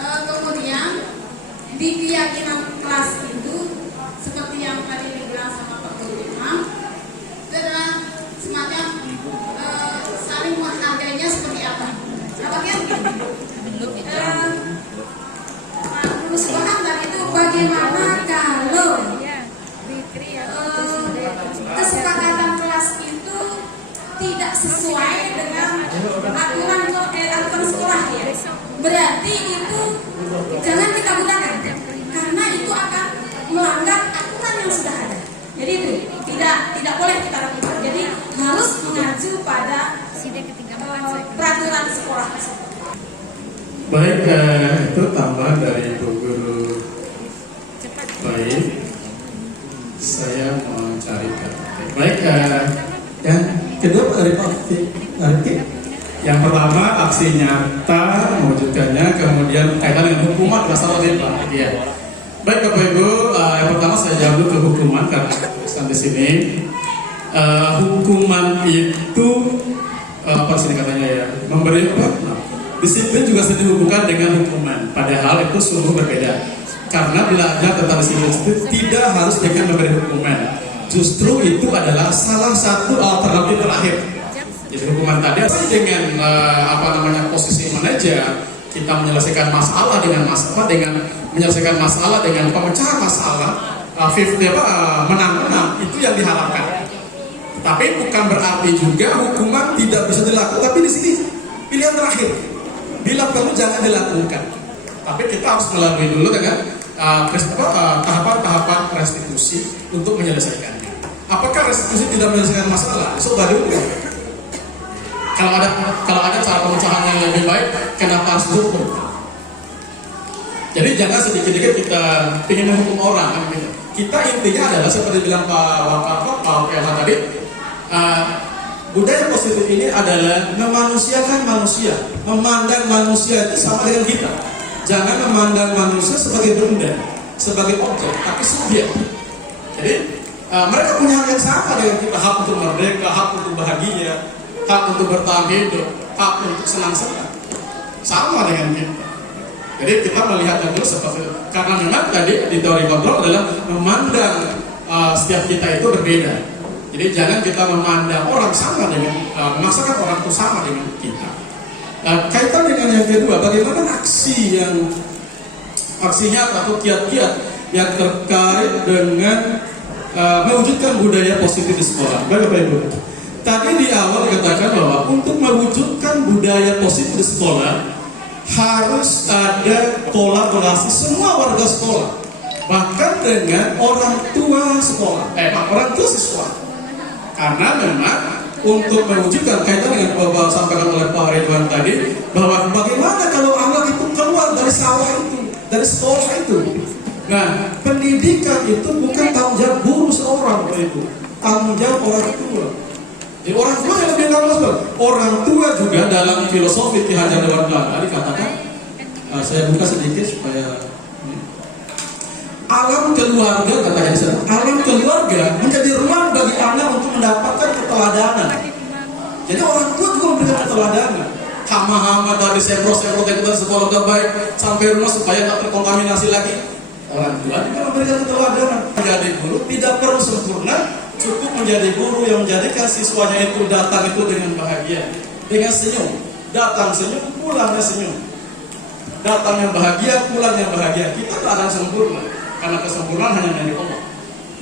kemudian di keyakinan kelas itu seperti yang tadi dibilang sama Pak Guru Imam, itu adalah semacam saling menghargainya seperti apa? Pak Guru Subhan tadi itu bagaimana kalau kesepakatan kelas itu tidak sesuai dengan aturan sekolah ya, berarti itu jangan kita gunakan karena itu akan melanggar aturan yang sudah ada. Jadi itu tidak boleh kita lakukan. Jadi harus mengacu pada peraturan sekolah. Baik, itu tambahan dari Ibu Guru. Baik, saya mau carikan. Baik, Dan kedua dari Pak Arti. yang pertama aksi nyata mewujudkannya, kemudian kaitan dengan hukuman berasal dari Pak. Iya. Baik Bapak Ibu, yang pertama saya jawab dulu ke hukuman karena tulisan di sini. Hukuman itu apa sini katanya ya? Memberi apa? Disiplin juga sering dihubungkan dengan hukuman. Padahal itu sungguh berbeda. Karena bila ada tentang disiplin itu tidak harus dengan memberi hukuman. Justru itu adalah salah satu alternatif terakhir. Jadi hukuman tadi dengan posisi manajer kita menyelesaikan masalah dengan menyelesaikan masalah dengan pemecahan masalah, menang-menang itu yang diharapkan. Tapi bukan berarti juga hukuman tidak bisa dilakukan. Tapi di sini pilihan terakhir, bila perlu jangan dilakukan. Tapi kita harus melalui dulu dengan tahapan-tahapan restitusi untuk menyelesaikannya. Apakah restitusi tidak menyelesaikan masalah? Coba dulu. Kalau ada cara pemecahan yang lebih baik, kenapa harus hukum? Jadi jangan sedikit-sedikit kita ingin menghukum orang kan gitu. Kita intinya adalah seperti bilang Pak Wakafa tadi, budaya positif ini adalah memanusiakan manusia, memandang manusia itu sama dengan kita. Jangan memandang manusia sebagai benda, sebagai objek, tapi subjek. Jadi mereka punya hak yang sama dengan kita, hak untuk merdeka, hak untuk bahagia, hak untuk bertahan hidup, hak untuk senang-senang, sama dengan kita. Jadi kita melihatnya dulu seperti itu. Karena memang tadi di teori kontrol adalah memandang setiap kita itu berbeda. Jadi jangan kita memandang orang sama dengan memaksakan orang itu sama dengan kita. Kaitan dengan yang kedua, bagaimana aksinya atau kiat-kiat yang terkait dengan mewujudkan budaya positif di sekolah. Bapak Ibu, tadi di awal dikatakan bahwa untuk mewujudkan budaya positif di sekolah harus ada kolaborasi semua warga sekolah, bahkan dengan orang tua sekolah, orang tua siswa. Karena memang untuk mewujudkan kaitan dengan bahwa sampaikan oleh Pak Ridwan tadi, bahwa bagaimana kalau anak itu keluar dari sawah itu, dari sekolah itu. Nah, pendidikan itu bukan tanggung jawab guru seorang, Bapak Ibu, tanggung jawab orang tua. Jadi orang tua yang lebih tahu. Orang tua juga dalam filosofi Ki Hajar Dewantara dikatakan, saya buka sedikit supaya alam keluarga, katanya di sana, alam keluarga menjadi ruang bagi anak untuk mendapatkan keteladanan. Jadi orang tua juga memberikan keteladanan. Hama-hama dari sempro-sempro kita sekolah terbaik sampai rumah supaya tak terkontaminasi lagi. Orang tua juga memberikan keteladanan. Menjadi guru tidak perlu sempurna, cukup menjadi guru yang menjadikan siswanya itu datang itu dengan bahagia, dengan senyum. Datang senyum, pulangnya senyum. Datang yang bahagia, pulang yang bahagia. Kita tak ada sempurna, karena kesempurnaan hanya dari Allah.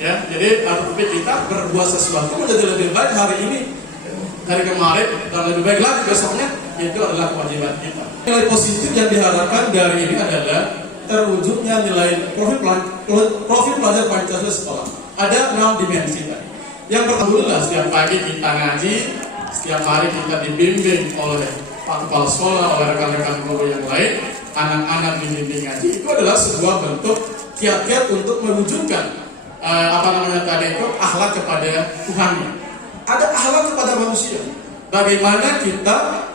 Ya, jadi tapi kita berbuat sesuatu menjadi lebih baik hari ini dari kemarin dan lebih baik lagi besoknya, itu adalah kewajiban kita. Nilai positif yang diharapkan dari ini adalah terwujudnya nilai profil pelajar Pancasila sekolah. Ada 6 dimensi tadi. Yang pertama, setiap pagi kita ngaji, setiap hari kita dibimbing oleh Pak Kepala Sekolah, oleh rekan-rekan guru yang lain, anak-anak dibimbing ngaji. Itu adalah sebuah bentuk kiat-kiat untuk mewujudkan akhlak kepada Tuhan. Ada akhlak kepada manusia. Bagaimana kita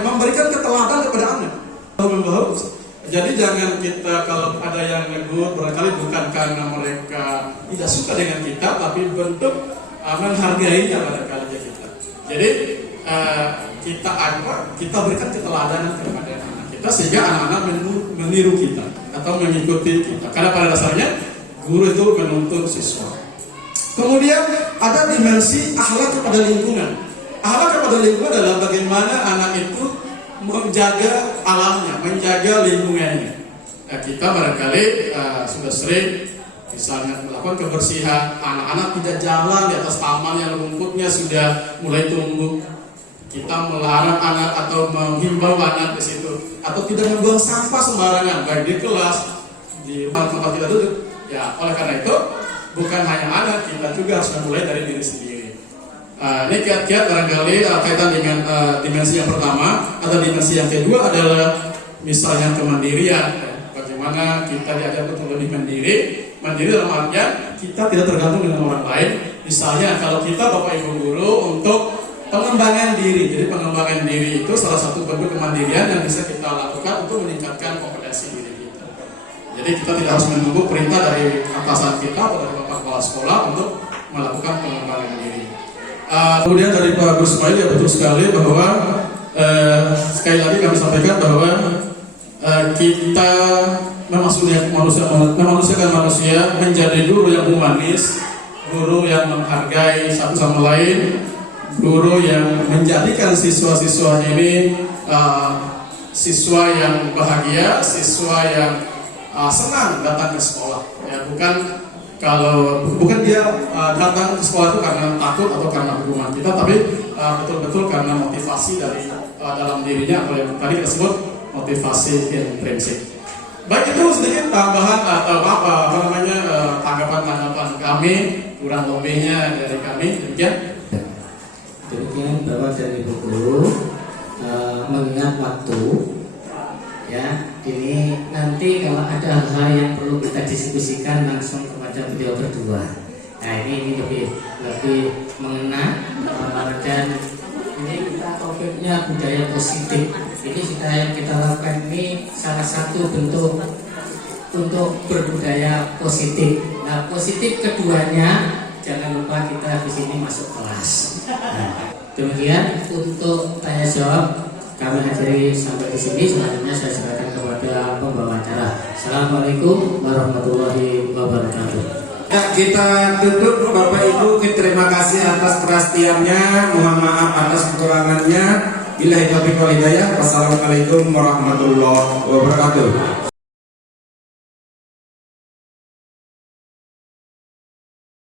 memberikan keteladanan kepada anak. Jadi jangan kita kalau ada yang negur barangkali bukan karena mereka tidak suka dengan kita, tapi bentuk menghargainya pada kalinya kita. Jadi kita berikan keteladanan kepada anak kita sehingga anak-anak meniru kita atau mengikuti kita. Karena pada dasarnya guru itu menuntun siswa. Kemudian ada dimensi akhlak kepada lingkungan. Akhlak kepada lingkungan adalah bagaimana anak itu menjaga alamnya, menjaga lingkungannya. Nah, kita barangkali sudah sering misalnya melakukan kebersihan, anak-anak tidak jalan di atas taman yang rumputnya sudah mulai tumbuh. Kita melarang anak atau menghimbau anak di situ, atau tidak membuang sampah sembarangan, baik di kelas, di tempat kita duduk. Ya, oleh karena itu bukan hanya anak, kita juga harus memulai dari diri sendiri. Ini kiat-kiat barangkali kaitan dengan dimensi yang pertama, atau dimensi yang kedua adalah misalnya kemandirian. Bagaimana kita diajar untuk lebih mandiri. Mandiri dalam artian kita tidak tergantung dengan orang lain. Misalnya kalau kita Bapak Ibu guru untuk pengembangan diri. Jadi pengembangan diri itu salah satu bentuk kemandirian yang bisa kita lakukan untuk meningkatkan kompetensi diri kita. Jadi kita tidak harus menunggu perintah dari atasan kita atau dari Bapak Kepala Sekolah untuk melakukan pengembangan diri. Kemudian dari Pak Gus Ismail, ya betul sekali bahwa sekali lagi kami sampaikan bahwa kita memanusiakan manusia menjadi guru yang humanis, guru yang menghargai satu sama lain, guru yang menjadikan siswa-siswanya ini siswa yang bahagia, siswa yang senang datang ke sekolah. Ya, bukan dia datang ke sekolah itu karena takut atau karena hukuman kita, tapi betul-betul karena motivasi dari dalam dirinya, atau yang tadi kita sebut motivasi intrinsik. Baik, itu sedikit tambahan atau tanggapan kami, kurang lebihnya dari kami. Demikian Bapak dan Ibu guru, mengingat waktu, ya ini nanti kalau ada hal-hal yang perlu kita diskusikan langsung kepada beliau berdua. Nah ini lebih mengena, dan ini kita topiknya budaya positif. Ini sudah yang kita lakukan ini salah satu bentuk untuk berbudaya positif. Nah, positif keduanya jangan lupa kita di sini masuk kelas. Nah, demikian untuk tanya jawab kami akhiri sampai di sini. Selanjutnya saya serahkan kepada pembawa acara. Assalamualaikum warahmatullahi wabarakatuh. Ya, kita tutup. Bapak Ibu, terima kasih atas perhatiannya. Mohon maaf atas kekurangannya. Billahi taufiq wal hidayah. Wassalamualaikum warahmatullahi wabarakatuh.